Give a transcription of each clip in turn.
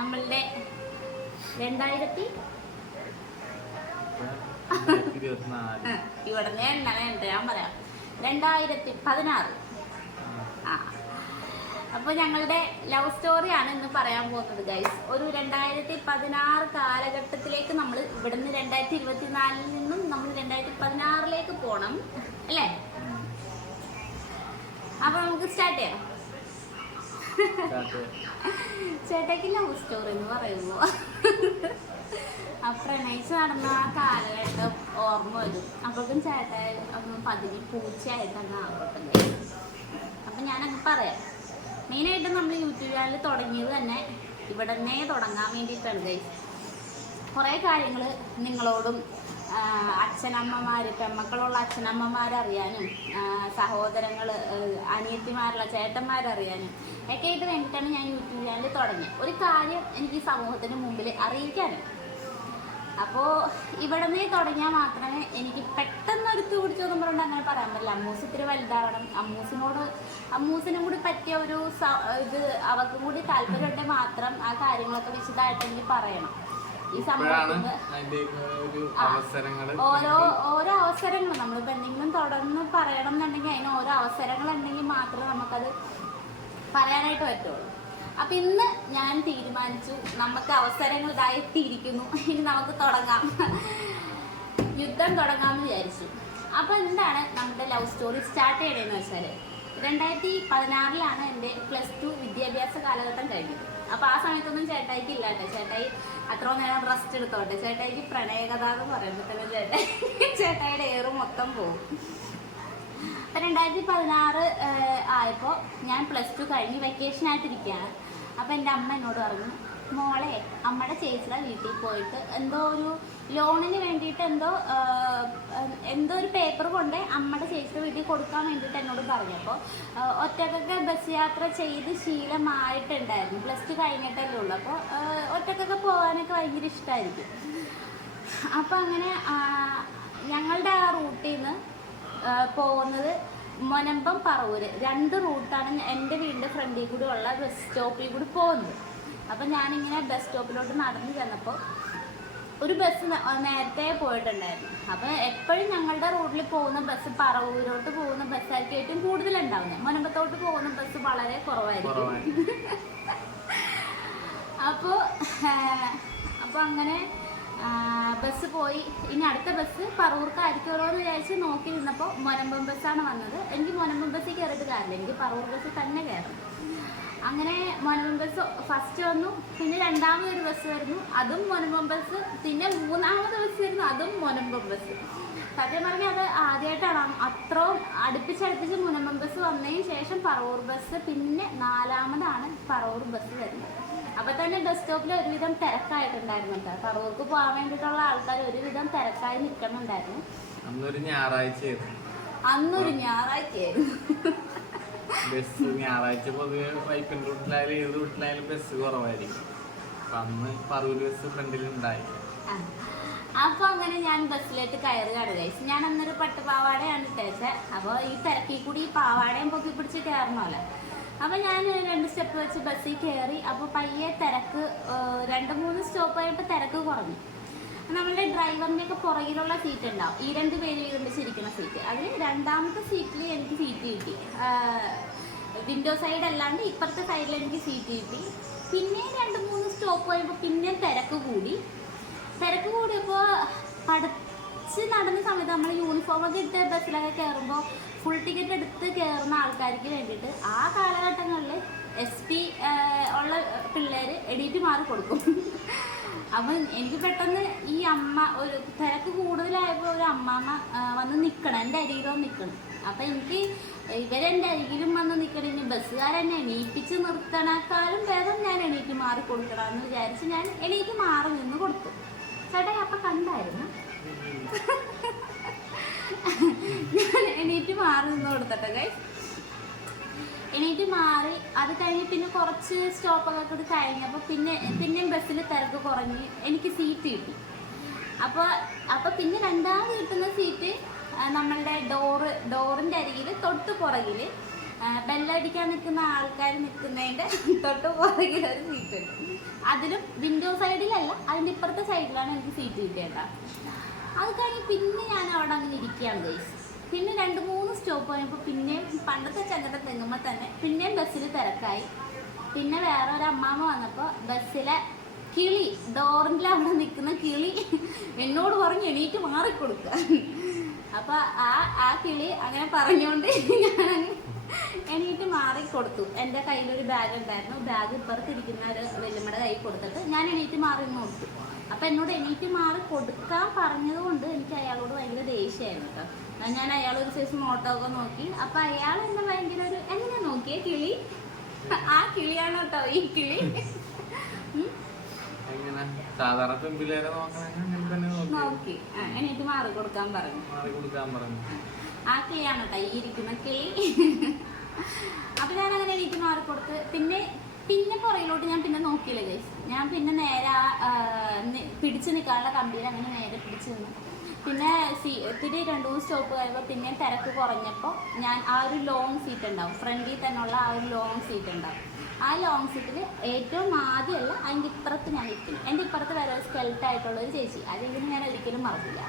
നമ്മളുടെ 2024 ഇവിടെ ഞാൻ പറയാം 2016. ആ അപ്പോൾ ഞങ്ങളുടെ ലവ് സ്റ്റോറിയാണ് ഇന്ന് പറയാൻ പോകുന്നത് ഗൈസ്. ഒരു 2016 കാലഘട്ടത്തിലേക്ക് നമ്മൾ ഇവിടുന്ന് 2024 നിന്നും നമ്മൾ 2016 പോകണം അല്ലേ? അപ്പൊ നമുക്ക് സ്റ്റാർട്ട് ചെയ്യാം. ചേട്ടയ്ക്ക് ലവ് സ്റ്റോറി എന്ന് പറയുമ്പോ ആ പ്രണയിച്ച് നടന്ന ആ കാലഘട്ടം ഓർമ്മ വരും. അപ്പോഴും ചേട്ടായി ഒന്ന് പതിവ് പൂച്ചയായിട്ടാണ് ആവട്ടെ. അപ്പം ഞാനങ്ങ് പറയാം. മെയിനായിട്ട് നമ്മൾ യൂട്യൂബ് ചാനൽ തുടങ്ങിയത് തന്നെ ഇവിടെ തന്നെ തുടങ്ങാൻ വേണ്ടിയിട്ടാണ് ഗൈസ്. കുറേ കാര്യങ്ങൾ നിങ്ങളോടും അച്ഛനമ്മമാർ, പെമ്മക്കളുള്ള അച്ഛനമ്മമാരറിയാനും സഹോദരങ്ങൾ, അനിയത്തിമാരുള്ള ചേട്ടന്മാരറിയാനും ഒക്കെ ആയിട്ട് വേണ്ടിയിട്ടാണ് ഞാൻ യൂട്യൂബ് ചാനൽ തുടങ്ങിയത്. ഒരു കാര്യം എനിക്ക് സമൂഹത്തിന് മുമ്പിൽ അറിയിക്കാനും. അപ്പോൾ ഇവിടെ നിന്ന് തുടങ്ങിയാൽ മാത്രമേ എനിക്ക് പെട്ടെന്ന് എടുത്ത് പിടിച്ചോന്നും പറഞ്ഞുകൊണ്ട് അങ്ങനെ പറയാൻ പറ്റില്ല. അമ്മൂസ് ഇത്തിരി വലുതാവണം, അമ്മൂസിനും കൂടി പറ്റിയ ഒരു ഇത് അവർക്കും കൂടി താല്പര്യമുണ്ടെങ്കിൽ മാത്രം ആ കാര്യങ്ങളൊക്കെ വിശദമായിട്ട് എനിക്ക് പറയണം. ഈ സമൂഹത്തിന് ഓരോ അവസരങ്ങൾ നമ്മളിപ്പോൾ എന്തെങ്കിലും തുടർന്ന് പറയണം എന്നുണ്ടെങ്കിൽ അതിന് ഓരോ അവസരങ്ങൾ ഉണ്ടെങ്കിൽ മാത്രമേ നമുക്കത് പറയാനായിട്ട് പറ്റുള്ളൂ. അപ്പം ഇന്ന് ഞാൻ തീരുമാനിച്ചു, നമുക്ക് അവസരങ്ങൾ ഇതായിട്ടിരിക്കുന്നു, ഇനി നമുക്ക് തുടങ്ങാം, യുദ്ധം തുടങ്ങാമെന്ന് വിചാരിച്ചു. അപ്പോൾ എന്താണ് നമ്മുടെ ലവ് സ്റ്റോറി സ്റ്റാർട്ട് ചെയ്യണമെന്ന് വെച്ചാൽ 2016 എൻ്റെ +2 വിദ്യാഭ്യാസ കാലഘട്ടം കഴിഞ്ഞത്. അപ്പോൾ ആ സമയത്തൊന്നും ചേട്ടായിക്ക് ഇല്ലാട്ടെ, ചേട്ടായി അത്ര നേരം റെസ്റ്റ് എടുത്തോട്ടെ. ചേട്ടായിക്ക് പ്രണയകഥ എന്ന് പറയുമ്പോൾ തന്നെ ചേട്ടായിയുടെ ഏറ് മൊത്തം പോകും. അപ്പം 2016 ആയപ്പോൾ ഞാൻ +2 കഴിഞ്ഞ് വെക്കേഷനായിട്ടിരിക്കുകയാണ്. അപ്പോൾ എൻ്റെ അമ്മ എന്നോട് പറഞ്ഞു, മോളെ അമ്മയുടെ ചേച്ചിയുടെ വീട്ടിൽ പോയിട്ട് എന്തോ ഒരു ലോണിന് വേണ്ടിയിട്ട് എന്തോ ഒരു പേപ്പർ കൊണ്ട് അമ്മയുടെ ചേച്ചിയുടെ വീട്ടിൽ കൊടുക്കാൻ വേണ്ടിയിട്ട് എന്നോട് പറഞ്ഞപ്പോൾ ഒറ്റക്കൊക്കെ ബസ് യാത്ര ചെയ്ത് ശീലമായിട്ടുണ്ടായിരുന്നു. +2 കഴിഞ്ഞിട്ടല്ലേ ഉള്ളൂ. അപ്പോൾ ഒറ്റക്കൊക്കെ പോകാനൊക്കെ ഭയങ്കര ഇഷ്ടമായിരിക്കും. അപ്പോൾ അങ്ങനെ ഞങ്ങളുടെ ആ റൂട്ടിൽ നിന്ന് പോകുന്നത് മൊനമ്പം പറവൂര് 2 റൂട്ടാണ് എൻ്റെ വീടിൻ്റെ ഫ്രണ്ടിൽ കൂടി ഉള്ള ബസ് സ്റ്റോപ്പിൽ കൂടി പോകുന്നത്. അപ്പം ഞാനിങ്ങനെ ബസ് സ്റ്റോപ്പിലോട്ട് നടന്നു ചെന്നപ്പോൾ ഒരു ബസ് നേരത്തെ പോയിട്ടുണ്ടായിരുന്നു. അപ്പോൾ എപ്പോഴും ഞങ്ങളുടെ റൂട്ടിൽ പോകുന്ന ബസ് പറവൂരോട്ട് പോകുന്ന ബസ്സായിരിക്കും ഏറ്റവും കൂടുതലുണ്ടാവുന്നത്. മൊനമ്പത്തോട്ട് പോകുന്ന ബസ് വളരെ കുറവായിരിക്കും. അപ്പോൾ അങ്ങനെ ബസ് പോയി. ഇനി അടുത്ത ബസ് പറവൂർക്കായിരിക്കുമല്ലോ എന്ന് വിചാരിച്ച് നോക്കി നിന്നപ്പോൾ മൊനമ്പം ബസ്സാണ് വന്നത്. എനിക്ക് മൊനമ്പം ബസ്സിൽ കയറിയിട്ട് കാര്യമില്ല, എനിക്ക് പറവൂർ ബസ്സിൽ തന്നെ കയറണം. അങ്ങനെ മൊനമ്പം ബസ് ഫസ്റ്റ് വന്നു, പിന്നെ രണ്ടാമതൊരു ബസ് വരുന്നു, അതും മൊനമ്പം ബസ്, പിന്നെ മൂന്നാമത് ബസ് വരുന്നു, അതും മൊനമ്പം ബസ്. സത്യം പറഞ്ഞാൽ അത് ആദ്യമായിട്ടാണ് അത്രയും അടുപ്പിച്ചടുപ്പിച്ച് മൊനമ്പം ബസ് വന്നതിന് ശേഷം പറവൂർ ബസ്, പിന്നെ 4ാമതാണ് പറവൂർ ബസ് വരുന്നത്. അപ്പം തന്നെ ബസ് സ്റ്റോപ്പിൽ ഒരുവിധം തിരക്കായിട്ടുണ്ടായിരുന്നു കേട്ടോ. പറവൂർക്ക് പോകാൻ വേണ്ടിയിട്ടുള്ള ആൾക്കാർ ഒരുവിധം തിരക്കായി നിൽക്കുന്നുണ്ടായിരുന്നു. അന്നൊരു ഞായറാഴ്ചയായിരുന്നു. ഞായറാഴ്ച പൊതുവെ വൈപ്പിൻ റൂട്ടിലായാലും ഏത് റൂട്ടിലായാലും ബസ് കുറവായിരിക്കും. അന്ന് പറവൂർ ബസ് ഫ്രണ്ടിലുണ്ടായി. അപ്പോൾ അങ്ങനെ ഞാൻ ബസ്സിലേക്ക് കയറുകയാണ് കഴിച്ചു. ഞാൻ അന്നൊരു പട്ടുപാവാടയാണ് ഇട്ടേച്ചത്. അപ്പോൾ ഈ തിരക്കിൽ കൂടി ഈ പാവാടയും പൊക്കി പിടിച്ച് കയറണമല്ലോ. അപ്പോൾ ഞാൻ 2 സ്റ്റെപ്പ് വെച്ച് ബസ്സിൽ കയറി. അപ്പോൾ പയ്യെ തിരക്ക് 2-3 സ്റ്റോപ്പ് ആയപ്പോൾ തിരക്ക് കുറഞ്ഞു. നമ്മളുടെ ഡ്രൈവറിൻ്റെയൊക്കെ പുറകിലുള്ള സീറ്റ് ഉണ്ടാവും, ഈ 2 പേര് വീണ്ടും സീറ്റ്. അതിൽ 2ാമത്തെ സീറ്റിൽ എനിക്ക് സീറ്റ് കിട്ടി. വിൻഡോ സൈഡ് അല്ലാണ്ട് ഇപ്പുറത്തെ സൈഡിൽ എനിക്ക് സീറ്റ് കിട്ടി. പിന്നെ 2-3 സ്റ്റോപ്പ് കഴിയുമ്പോൾ പിന്നെ തിരക്ക് കൂടിയപ്പോൾ പഠിച്ച് നടന്ന സമയത്ത് നമ്മൾ യൂണിഫോമൊക്കെ ഇട്ട് ബസ്സിലൊക്കെ കയറുമ്പോൾ ഫുൾ ടിക്കറ്റ് എടുത്ത് കയറുന്ന ആൾക്കാർക്ക് വേണ്ടിയിട്ട് ആ കാലഘട്ടങ്ങളിൽ SP ഉള്ള പിള്ളേർ എഡിറ്റ് മാറി കൊടുക്കും. അപ്പം എനിക്ക് പെട്ടെന്ന് ഈ ഒരു തിരക്ക് കൂടുതലായപ്പോൾ ഒരു അമ്മാമ്മ വന്ന് നിൽക്കണം, എൻ്റെ അരികിലോ നിൽക്കണം. അപ്പം എനിക്ക് ഇവരെൻ്റെ അരികിലും വന്ന് നിൽക്കണം, ഇനി ബസ്സുകാരെന്നെ എണീപ്പിച്ച് നിർത്തണേക്കാളും ഭേദം ഞാൻ എണീറ്റ് മാറി കൊടുക്കണമെന്ന് വിചാരിച്ച് ഞാൻ എണീറ്റ് മാറി നിന്ന് കൊടുത്തു. ചേട്ടാ അപ്പം കണ്ടായിരുന്നു ഞാൻ എണീറ്റ് മാറി നിന്ന് കൊടുത്തട്ടെ ഗൈസ്. എണീറ്റ് മാറി അത് കഴിഞ്ഞ് പിന്നെ കുറച്ച് സ്റ്റോപ്പൊക്കെ കൂടി കഴിഞ്ഞപ്പോൾ പിന്നെയും ബസ്സിൽ തിരക്ക് കുറഞ്ഞ് എനിക്ക് സീറ്റ് കിട്ടി. അപ്പോൾ പിന്നെ രണ്ടാമത് കിട്ടുന്ന സീറ്റ് നമ്മളുടെ ഡോറിൻ്റെ അരികിൽ തൊട്ട് പുറകിൽ ബെല്ലടിക്കാൻ നിൽക്കുന്ന ആൾക്കാർ നിൽക്കുന്നതിൻ്റെ തൊട്ട് പുറകിലൊരു സീറ്റ് ഉണ്ട്. അതിലും വിൻഡോ സൈഡിലല്ല, അതിൻ്റെ ഇപ്പുറത്തെ സൈഡിലാണ് എനിക്ക് സീറ്റ് കിട്ടിയത്. അത് കഴിഞ്ഞ് പിന്നെ ഞാൻ അവിടെ അങ്ങനെ ഇരിക്കുകയാണ് ഗൈസ്. പിന്നെ 2-3 സ്റ്റോപ്പ് കഴിഞ്ഞപ്പോൾ പിന്നെയും പണ്ടത്തെ ചങ്ങത്തെ തെങ്ങുമ്പോൾ തന്നെ പിന്നെയും ബസ്സിൽ തിരക്കായി. പിന്നെ വേറെ ഒരു അമ്മാമ്മ വന്നപ്പോൾ ബസ്സിലെ കിളി, ഡോറിൻ്റെ അവിടെ നിൽക്കുന്ന കിളി എന്നോട് പറഞ്ഞ് എണീറ്റ് മാറിക്കൊടുക്കുക. അപ്പോൾ ആ കിളി അങ്ങനെ പറഞ്ഞുകൊണ്ട് ഞാൻ എണീറ്റ് മാറിക്കൊടുത്തു. എൻ്റെ കയ്യിലൊരു ബാഗ് ഉണ്ടായിരുന്നു, ബാഗ് ഇപ്പുറത്തിരിക്കുന്ന ഒരു വല്യമ്മയുടെ കയ്യിൽ കൊടുത്തിട്ട് ഞാൻ എണീറ്റ് മാറി കൊടുത്തു. അപ്പം എന്നോട് എണീറ്റ് മാറി കൊടുക്കാൻ പറഞ്ഞത് കൊണ്ട് എനിക്ക് അയാളോട് ഭയങ്കര ദേഷ്യമായിരുന്നു കേട്ടോ. ഞാൻ അയാളൊരു സൈസ് നോട്ടോ ഒക്കെ നോക്കി. അപ്പം അയാൾ എന്നെ ഭയങ്കര ഒരു എങ്ങനെ നോക്കിയേ കിളി, ആ കിളിയാണ് കേട്ടോ ഈ കിളി. നോക്കി എണീറ്റ് മാറി കൊടുക്കാൻ പറഞ്ഞു. ആ കിളിയാണ് കേട്ടോ ഈ ഇരിക്കുന്ന കിളി. അപ്പം ഞാൻ അങ്ങനെ എണീറ്റ് മാറിക്കൊടുത്ത് പിന്നെ പുറകിലോട്ട് ഞാൻ പിന്നെ നോക്കിയില്ല ഗൈസ്. ഞാൻ പിന്നെ നേരെ പിടിച്ച് നിൽക്കാനുള്ള കമ്പിയിൽ അങ്ങനെ നേരെ പിടിച്ച് നിന്നു. പിന്നെ ഇത്തിരി 2-3 സ്റ്റോപ്പ് കഴിയുമ്പോൾ പിന്നെ തിരക്ക് കുറഞ്ഞപ്പോൾ ഞാൻ ആ ഒരു ലോങ് സീറ്റ് ഉണ്ടാവും, ഫ്രണ്ടിൽ തന്നെയുള്ള ആ ഒരു ലോങ് സീറ്റ് ഉണ്ടാവും. ആ ലോങ് സീറ്റിൽ ഏറ്റവും ആദ്യമല്ല അതിൻ്റെ ഇപ്പുറത്ത് ഞാൻ ഇരിക്കുന്നു. എൻ്റെ ഇപ്പുറത്ത് വേറെ ഒരു സ്കെൽറ്റായിട്ടുള്ളൊരു ചേച്ചി, അതിന് ഞാൻ ഒരിക്കലും മറക്കില്ല.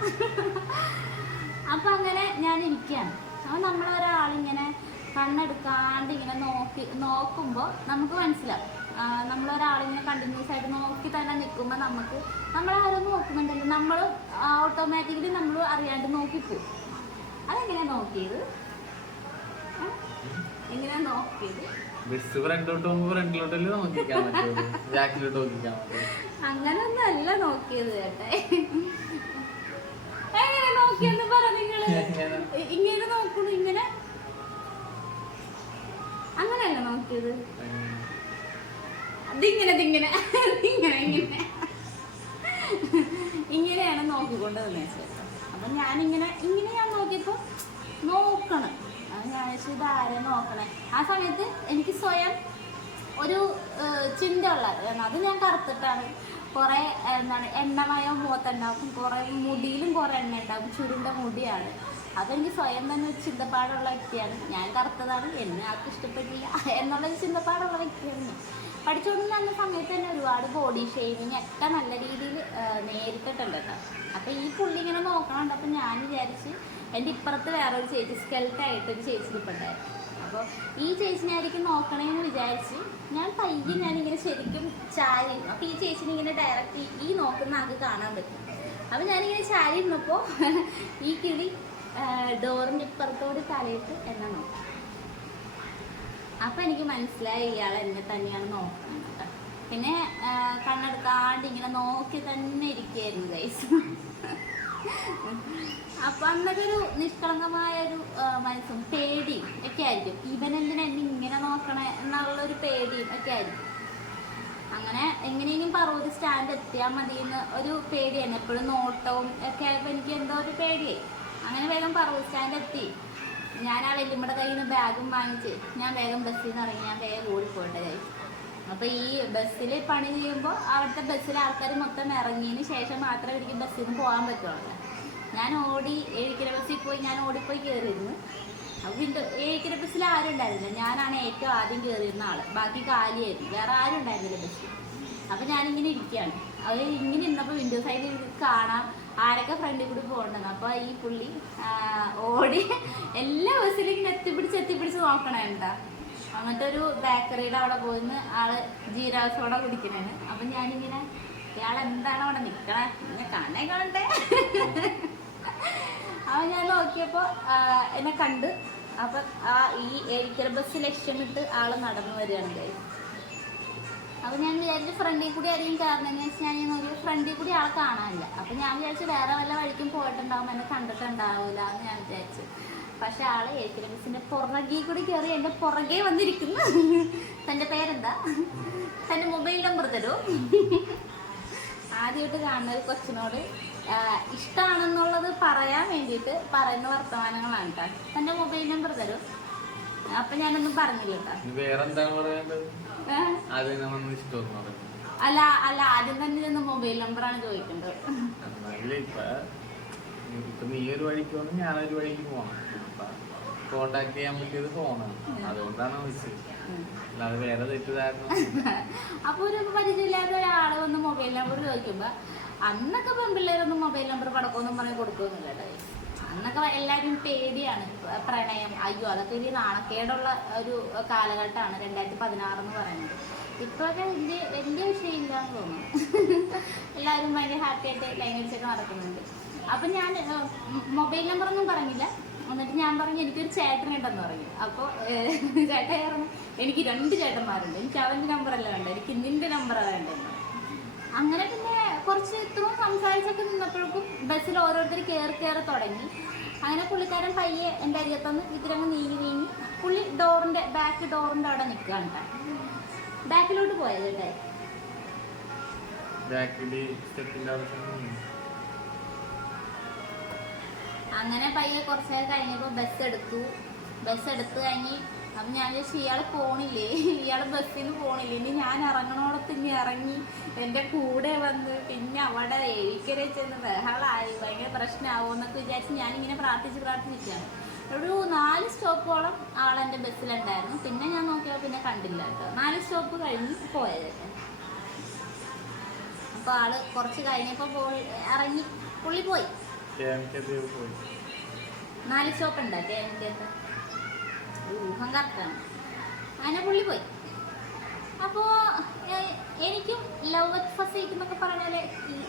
അപ്പം അങ്ങനെ ഞാൻ ഇരിക്കുകയാണ്. അപ്പോൾ നമ്മളൊരാളിങ്ങനെ കണ്ണെടുക്കാണ്ട് ഇങ്ങനെ നോക്കുമ്പോൾ നമുക്ക് മനസ്സിലാവും. നമ്മളൊരാളിങ്ങനെ കണ്ടിന്യൂസ് ആയിട്ട് നോക്കി തന്നെ നിൽക്കുമ്പോൾ നമ്മളാരും നോക്കുന്നുണ്ടല്ലോ, നമ്മൾ ഓട്ടോമാറ്റിക്കലി നമ്മൾ അറിയാണ്ട് നോക്കിപ്പോവും. അതെങ്ങനെയാ നോക്കിയത്? എങ്ങനെയാ നോക്കിയത്? അങ്ങനൊന്നും അല്ല നോക്കിയത് കേട്ടെ. എങ്ങനെ നോക്കിയെന്ന് പറ നിങ്ങള്. ഇങ്ങനെ നോക്കുന്നു, ഇങ്ങനെ അങ്ങനെയല്ല നോക്കിയത്. ഇങ്ങനെയാണ് നോക്കിക്കൊണ്ട് നിന്നത്. അപ്പം ഞാനിങ്ങനെ ഞാൻ നോക്കിയപ്പോൾ നോക്കണം. അത് ഞാൻ ഇതാരെ നോക്കണേ. ആ സമയത്ത് എനിക്ക് സ്വയം ഒരു ചിന്ത ഉള്ളത്, അത് ഞാൻ കറുത്തിട്ടാണ്, കുറേ എണ്ണമയം മുഖത്തുണ്ടാവും, കുറേ മുടിയിലും കുറേ എണ്ണ ഉണ്ടാവും, ചുരുണ്ട മുടിയാണ്. അതെനിക്ക് സ്വയം തന്നെ ഒരു ചിന്തപ്പാടുള്ള വ്യക്തിയാണ്. ഞാൻ കറുത്തതാണ്, എന്നെ ആർക്കും ഇഷ്ടപ്പെട്ടില്ല എന്നുള്ളൊരു ചിന്തപ്പാടുള്ള വ്യക്തിയാണ്. പഠിച്ചുകൊണ്ട് നല്ല സമയത്ത് തന്നെ ഒരുപാട് ബോഡി ഷേമിങ് ഒക്കെ നല്ല രീതിയിൽ നേരിട്ടിട്ടുണ്ട് കേട്ടോ. അപ്പോൾ ഈ പുള്ളി ഇങ്ങനെ നോക്കണുണ്ട്. അപ്പോൾ ഞാൻ വിചാരിച്ച് എൻ്റെ ഇപ്പുറത്ത് വേറൊരു ചേച്ചി സ്കെൽറ്റായിട്ടൊരു ചേച്ചി ഇരിപ്പുണ്ടായിരുന്നു. അപ്പോൾ ഈ ചേച്ചിനായിരിക്കും നോക്കണേന്ന് വിചാരിച്ച് ഞാനിങ്ങനെ ശരിക്കും ചാരി. അപ്പോൾ ഈ ചേച്ചിനെ ഇങ്ങനെ ഡയറക്റ്റ് ഈ നോക്കുന്ന ആൾക്ക് കാണാൻ പറ്റും. അപ്പോൾ ഞാനിങ്ങനെ ചാരി ഇരുന്നപ്പോൾ ഈ കിളി ഡോറിൻ്റെ ഇപ്പുറത്തോട് തലയിട്ട് എന്നെ നോക്കി. അപ്പം എനിക്ക് മനസ്സിലായി ഇയാൾ എന്നെ തന്നെയാണ് നോക്കുന്നത് കേട്ടോ. പിന്നെ കണ്ണെടുക്കാണ്ട് ഇങ്ങനെ നോക്കി തന്നെ ഇരിക്കുകയായിരുന്നു ഗൈസ്. അപ്പം അന്നൊരു നിഷ്കളങ്കമായൊരു മനസ്സും പേടിയും ഒക്കെ ആയിരിക്കും. ഇവനെന്തിനാ എന്നെ ഇങ്ങനെ നോക്കണേ എന്നുള്ളൊരു പേടിയും ഒക്കെ ആയിരിക്കും. അങ്ങനെ എങ്ങനെയെങ്കിലും പറവൂർ സ്റ്റാൻഡ് എത്തിയാൽ മതിയെന്ന് ഒരു പേടിയാണ്. എപ്പോഴും നോട്ടവും ഒക്കെ ആയപ്പോൾ എനിക്ക് എന്തോ ഒരു പേടിയായി. അങ്ങനെ വേഗം പറവൂർ സ്റ്റാൻഡ് എത്തി. ഞാൻ ആ വെല്ലുമ്മയുടെ കയ്യിൽ നിന്ന് ബാഗും വാങ്ങിച്ച് ഞാൻ വേഗം ബസ്സിൽ നിന്ന് ഇറങ്ങി. ഞാൻ വേഗം ഓടിപ്പോയിട്ട് കഴിച്ചു. അപ്പോൾ ഈ ബസ്സിൽ പണി ചെയ്യുമ്പോൾ അവിടുത്തെ ബസ്സിലെ ആൾക്കാർ മൊത്തം ഇറങ്ങിയതിന് ശേഷം മാത്രമേ എനിക്ക് ബസ്സിൽ നിന്ന് പോകാൻ പറ്റുള്ളൂ. ഞാൻ ഏഴിക്കര ബസ്സിൽ പോയി ഞാൻ ഓടിപ്പോയി കയറിയിരുന്നു. അപ്പോൾ ഏഴിക്കര ബസ്സിൽ ആരും ഉണ്ടായിരുന്നില്ല. ഞാനാണ് ഏറ്റവും ആദ്യം കയറിയിരുന്ന ആൾ. ബാക്കി കാലിയായിരുന്നു, വേറെ ആരും ഉണ്ടായിരുന്നില്ല ബസ്സിൽ. അപ്പോൾ ഞാനിങ്ങനെ ഇരിക്കുകയാണ്. അത് ഇങ്ങനെ ഇരുന്നപ്പോൾ വിൻഡോ സൈഡിൽ കാണാം ആരൊക്കെ ഫ്രണ്ടിൽ കൂടി പോകണ്ടെന്ന്. അപ്പോൾ ഈ പുള്ളി ഓടി എല്ലാ ബസ്സിലും ഇങ്ങനെ എത്തിപ്പിടിച്ച് നോക്കണേണ്ടാ. എന്നിട്ടൊരു ബേക്കറിയുടെ അവിടെ പോയിന്ന് ആള് ജീരക സോഡ കുടിക്കണേന്. അപ്പം ഞാനിങ്ങനെ ഇയാളെന്താണ് അവിടെ നിൽക്കണേ, എന്നെ കാണണ്ടേ. അപ്പം ഞാൻ നോക്കിയപ്പോൾ എന്നെ കണ്ട്. അപ്പം ഈ ഏഴിക്കര ബസ് ലക്ഷ്യമിട്ട് ആള് നടന്നു വരികയാണ്. അപ്പം ഞാൻ വിചാരിച്ചു ഫ്രണ്ടിൽ കൂടി ആരെയും കയറണമെന്ന് വെച്ചാൽ ഞാൻ ഒരു ഫ്രണ്ടിൽ കൂടി ആളെ കാണാനില്ല. അപ്പം ഞാൻ വിചാരിച്ചു വേറെ വല്ല വഴിക്കും പോയിട്ടുണ്ടാവും, എന്നെ കണ്ടിട്ടുണ്ടാവില്ല എന്ന് ഞാൻ വിചാരിച്ചു. പക്ഷെ ആള് ഏഴിക്കര ബസ്സിൻ്റെ പുറകിൽ കൂടി കയറി എൻ്റെ പുറകെ വന്നിരിക്കുന്നു. തൻ്റെ പേരെന്താ, തൻ്റെ മൊബൈൽ നമ്പർ തരുമോ? ആദ്യമായിട്ട് കാണുന്ന ഒരു കൊച്ചിനോട് ഇഷ്ടമാണെന്നുള്ളത് പറയാൻ വേണ്ടിയിട്ട് പറയുന്ന വർത്തമാനങ്ങളാണ് കേട്ടോ. തൻ്റെ മൊബൈൽ നമ്പർ തരും. അപ്പം ഞാനൊന്നും പറഞ്ഞില്ല കേട്ടോ. അല്ല ആദ്യം തന്നെ ചെന്ന് മൊബൈൽ നമ്പറാണ് ചോദിക്കേണ്ടത്. കോണ്ടാക്ട് ചെയ്യാൻ പറ്റിയത് ഫോണാണ്, അതുകൊണ്ടാണ് വിളിച്ചത്, അല്ലാതെ വേറെ തെറ്റിദ്ധാരണ. അപ്പൊ ഒരു പരിചയമില്ലാത്ത ഒരാള് വന്ന് മൊബൈൽ നമ്പർ ചോദിക്കുമ്പോ, അന്നൊക്കെ പെൺപിള്ളേരൊന്നും മൊബൈൽ നമ്പർ പടക്കമൊന്നും പറഞ്ഞ് കൊടുക്കുന്നില്ല കേട്ടോ. അന്നൊക്കെ എല്ലാവരും പേടിയാണ്, പ്രണയം, അയ്യോ അതൊക്കെ ഇനി നാണക്കേടുള്ള ഒരു കാലഘട്ടമാണ് 2016 എന്ന് പറയുന്നത്. ഇപ്പൊക്കെ വലിയ വിഷയമില്ല എന്ന് തോന്നുന്നു. എല്ലാവരും ഭയങ്കര ഹാപ്പി ആയിട്ട് ലൈൻ അടിച്ചൊക്കെ നടക്കുന്നുണ്ട്. അപ്പം ഞാൻ മൊബൈൽ നമ്പറൊന്നും പറഞ്ഞില്ല. എന്നിട്ട് ഞാൻ പറഞ്ഞു എനിക്കൊരു ചേട്ടനുണ്ടെന്ന് പറഞ്ഞു. അപ്പോൾ ചേട്ടൻ പറഞ്ഞു എനിക്ക് 2 ചേട്ടന്മാരുണ്ട്, എനിക്ക് അവൻ്റെ നമ്പറല്ല വേണ്ട, എനിക്ക് നിൻ്റെ നമ്പറാണ് വേണ്ടത്. അങ്ങനെ പിന്നെ കുറച്ച് ഇത്രയും സംസാരിച്ചൊക്കെ നിന്നപ്പോഴേക്കും ബസ്സിൽ ഓരോരുത്തർ കയറി തുടങ്ങി. അങ്ങനെ പുള്ളിക്കാരൻ പയ്യെ എൻ്റെ അരികത്തൊന്ന് ഇതിലങ്ങ് നീങ്ങി പുള്ളി ബാക്ക് ഡോറിൻ്റെ അവിടെ നിൽക്കുകയാണ് കേട്ടോ. ബാക്കിലോട്ട് പോയത് കേട്ടോ. അങ്ങനെ പയ്യെ കുറച്ച് നേരം കഴിഞ്ഞപ്പോൾ ബസ് എടുത്ത് കഴിഞ്ഞ് അപ്പം ഞാൻ ചോദിച്ചു ഇയാൾ പോണില്ലേ, ഇയാൾ ബസ്സിൽ പോണില്ലേ, ഇനി ഞാൻ ഇറങ്ങണോടത്ത് ഇനി ഇറങ്ങി എൻ്റെ കൂടെ വന്ന് പിന്നെ അവിടെ എഴിക്കരെ ചെന്ന് ബഹളായി ഭയങ്കര പ്രശ്നമാവും എന്നൊക്കെ വിചാരിച്ച് ഞാനിങ്ങനെ പ്രാർത്ഥിച്ചിരിക്കുകയാണ്. ഒരു 4 സ്റ്റോപ്പോളം ആളെൻ്റെ ബസ്സിലുണ്ടായിരുന്നു. പിന്നെ ഞാൻ നോക്കിയപ്പോൾ പിന്നെ കണ്ടില്ല കേട്ടോ. 4 സ്റ്റോപ്പ് കഴിഞ്ഞ് പോയത്. അപ്പോൾ ആള് കുറച്ച് കഴിഞ്ഞപ്പോൾ ഇറങ്ങി പുള്ളി പോയി. 4 സ്റ്റോപ്പ് ഉണ്ടാക്കി എനിക്കത് ഊഹം കറക്റ്റാണ്. അങ്ങനെ പുള്ളി പോയി. അപ്പോൾ എനിക്കും ലവ് അറ്റ് ഫസ്റ്റ് സൈറ്റ് എന്നൊക്കെ പറഞ്ഞ പോലെ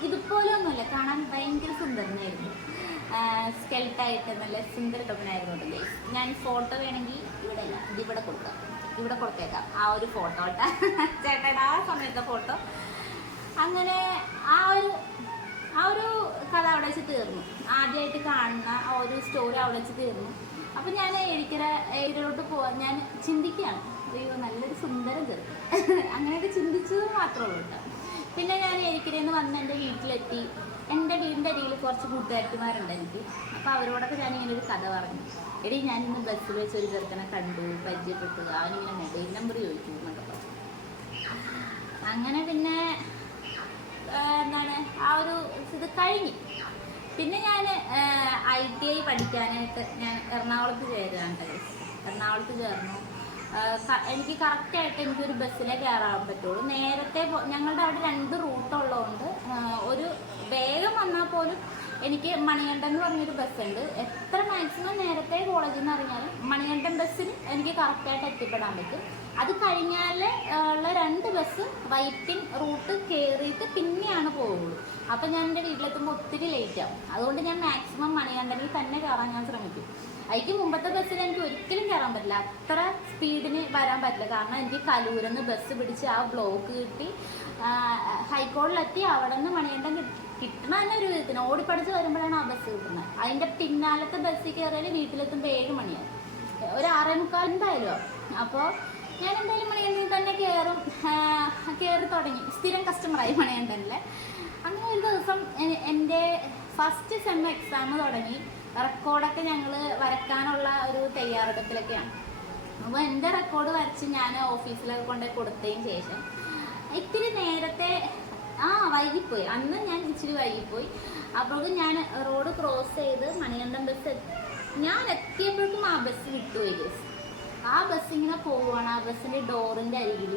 ഇതുപോലെ ഒന്നുമില്ല, കാണാൻ ഭയങ്കര സുന്ദരനായിരുന്നു. സ്കെൽട്ടായിട്ട് നല്ല സുന്ദര ടൊപ്പനായിരുന്നു കേട്ടോ. ഞാൻ ഫോട്ടോ വേണമെങ്കിൽ ഇവിടെ കൊടുത്തേക്കാം ആ ഒരു ഫോട്ടോ കേട്ടോ ചേട്ടയുടെ ആ സമയത്തെ ഫോട്ടോ. അങ്ങനെ ആ ഒരു കഥ അവിടെ വെച്ച് തീർന്നു. ആദ്യമായിട്ട് കാണുന്ന ആ ഒരു സ്റ്റോറി അവിടെ വെച്ച് തീർന്നു. അപ്പം ഞാൻ എഴിക്കരോട്ട് പോവാൻ ഞാൻ ചിന്തിക്കുകയാണ്, അയ്യോ നല്ലൊരു സുന്ദരം ചെറുപ്പം അങ്ങനെയൊക്കെ ചിന്തിച്ചത് മാത്രമേ ഉള്ളൂ കേട്ടോ. പിന്നെ ഞാൻ എഴിക്കരയിൽ നിന്ന് വന്ന് എൻ്റെ വീട്ടിലെത്തി. എൻ്റെ വീടിൻ്റെ അരികിൽ കുറച്ച് കൂട്ടുകാരിമാരുണ്ട് എനിക്ക്. അപ്പോൾ അവരോടൊക്കെ ഞാനിങ്ങനെ ഒരു കഥ പറഞ്ഞു. എടീ ഞാനിന്ന് ബസ്സിൽ വെച്ച് ഒരു ചെറുക്കനെ കണ്ടു, പരിചയപ്പെട്ടു, അവനിങ്ങനെ മൊബൈൽ നമ്പർ ചോദിച്ചു എന്നൊക്കെ പറഞ്ഞു. അങ്ങനെ പിന്നെ എന്താണ് ആ ഒരു ഇത് കഴിഞ്ഞ് പിന്നെ ഞാൻ ITI പഠിക്കാനായിട്ട് ഞാൻ എറണാകുളത്ത് ചേരുകയാണ്. എറണാകുളത്ത് ചേർന്നു. എനിക്ക് കറക്റ്റായിട്ട് എനിക്കൊരു ബസ്സിലേ കയറാൻ പറ്റുള്ളൂ. നേരത്തെ ഞങ്ങളുടെ അവിടെ 2 റൂട്ടുള്ളതുകൊണ്ട് ഒരു വേഗം വന്നാൽ പോലും എനിക്ക് മണികണ്ഠൻ എന്ന് പറഞ്ഞൊരു ബസ്സുണ്ട്. എത്ര മാക്സിമം നേരത്തെ കോളേജിൽ നിന്ന് ഇറങ്ങിയാലും മണികണ്ഠൻ ബസ്സിന് എനിക്ക് കറക്റ്റായിട്ട് എത്തിപ്പെടാൻ പറ്റും. അത് കഴിഞ്ഞാൽ ഉള്ള 2 ബസ് വൈറ്റിംഗ് റൂട്ട് കയറിയിട്ട് പിന്നെയാണ് പോവുള്ളൂ. അപ്പം ഞാൻ എൻ്റെ വീട്ടിലെത്തുമ്പോൾ ഒത്തിരി ലേറ്റാവും. അതുകൊണ്ട് ഞാൻ മാക്സിമം മണികണ്ഠനിൽ തന്നെ കയറാൻ ഞാൻ ശ്രമിക്കും. അതിക്ക് മുമ്പത്തെ ബസ്സിൽ എനിക്ക് ഒരിക്കലും കയറാൻ പറ്റില്ല, അത്ര സ്പീഡിന് വരാൻ പറ്റില്ല. കാരണം എനിക്ക് കലൂരെന്ന് ബസ് പിടിച്ച് ആ ബ്ലോക്ക് കിട്ടി ഹൈക്കോടതിയിലെത്തി. അവിടെ നിന്ന് മണികണ്ഠൻ കിട്ടണ തന്നെ ഒരു വിധത്തിന് ഓടിപ്പടിച്ച് വരുമ്പോഴാണ് ആ ബസ് കിട്ടുന്നത്. അതിൻ്റെ പിന്നാലത്തെ ബസ്സിൽ കയറിയാൽ വീട്ടിലെത്തുമ്പോൾ 7 മണിയാവും, ഒരു 6:45 എന്തായാലും. അപ്പോൾ ഞാൻ എന്തായാലും മണികണ്ഠനിൽ തന്നെ കയറി തുടങ്ങി. സ്ഥിരം കസ്റ്റമറായി മണികണ്ഠനിൽ. അങ്ങനെ ഒരു ദിവസം എൻ്റെ ഫസ്റ്റ് സെം എക്സാം തുടങ്ങി. റെക്കോർഡൊക്കെ ഞങ്ങൾ വരയ്ക്കാനുള്ള ഒരു തയ്യാറെടുപ്പിലൊക്കെയാണ്. അപ്പോൾ എൻ്റെ റെക്കോർഡ് വരച്ച് ഞാൻ ഓഫീസിലൊക്കെ കൊണ്ടുപോയി കൊടുത്തതിന് ശേഷം ഇത്തിരി നേരത്തെ വൈകിപ്പോയി. അന്ന് ഞാൻ ഇച്ചിരി വൈകിപ്പോയി. അപ്പോഴേക്കും ഞാൻ റോഡ് ക്രോസ് ചെയ്ത് മണികണ്ഠൻ ബസ് ഞാൻ എത്തിയപ്പോഴേക്കും ആ ബസ് വിട്ടുപോയി. ആ ബസ് ഇങ്ങനെ പോവുകയാണ്. ആ ബസ്സിൻ്റെ ഡോറിൻ്റെ അരികിൽ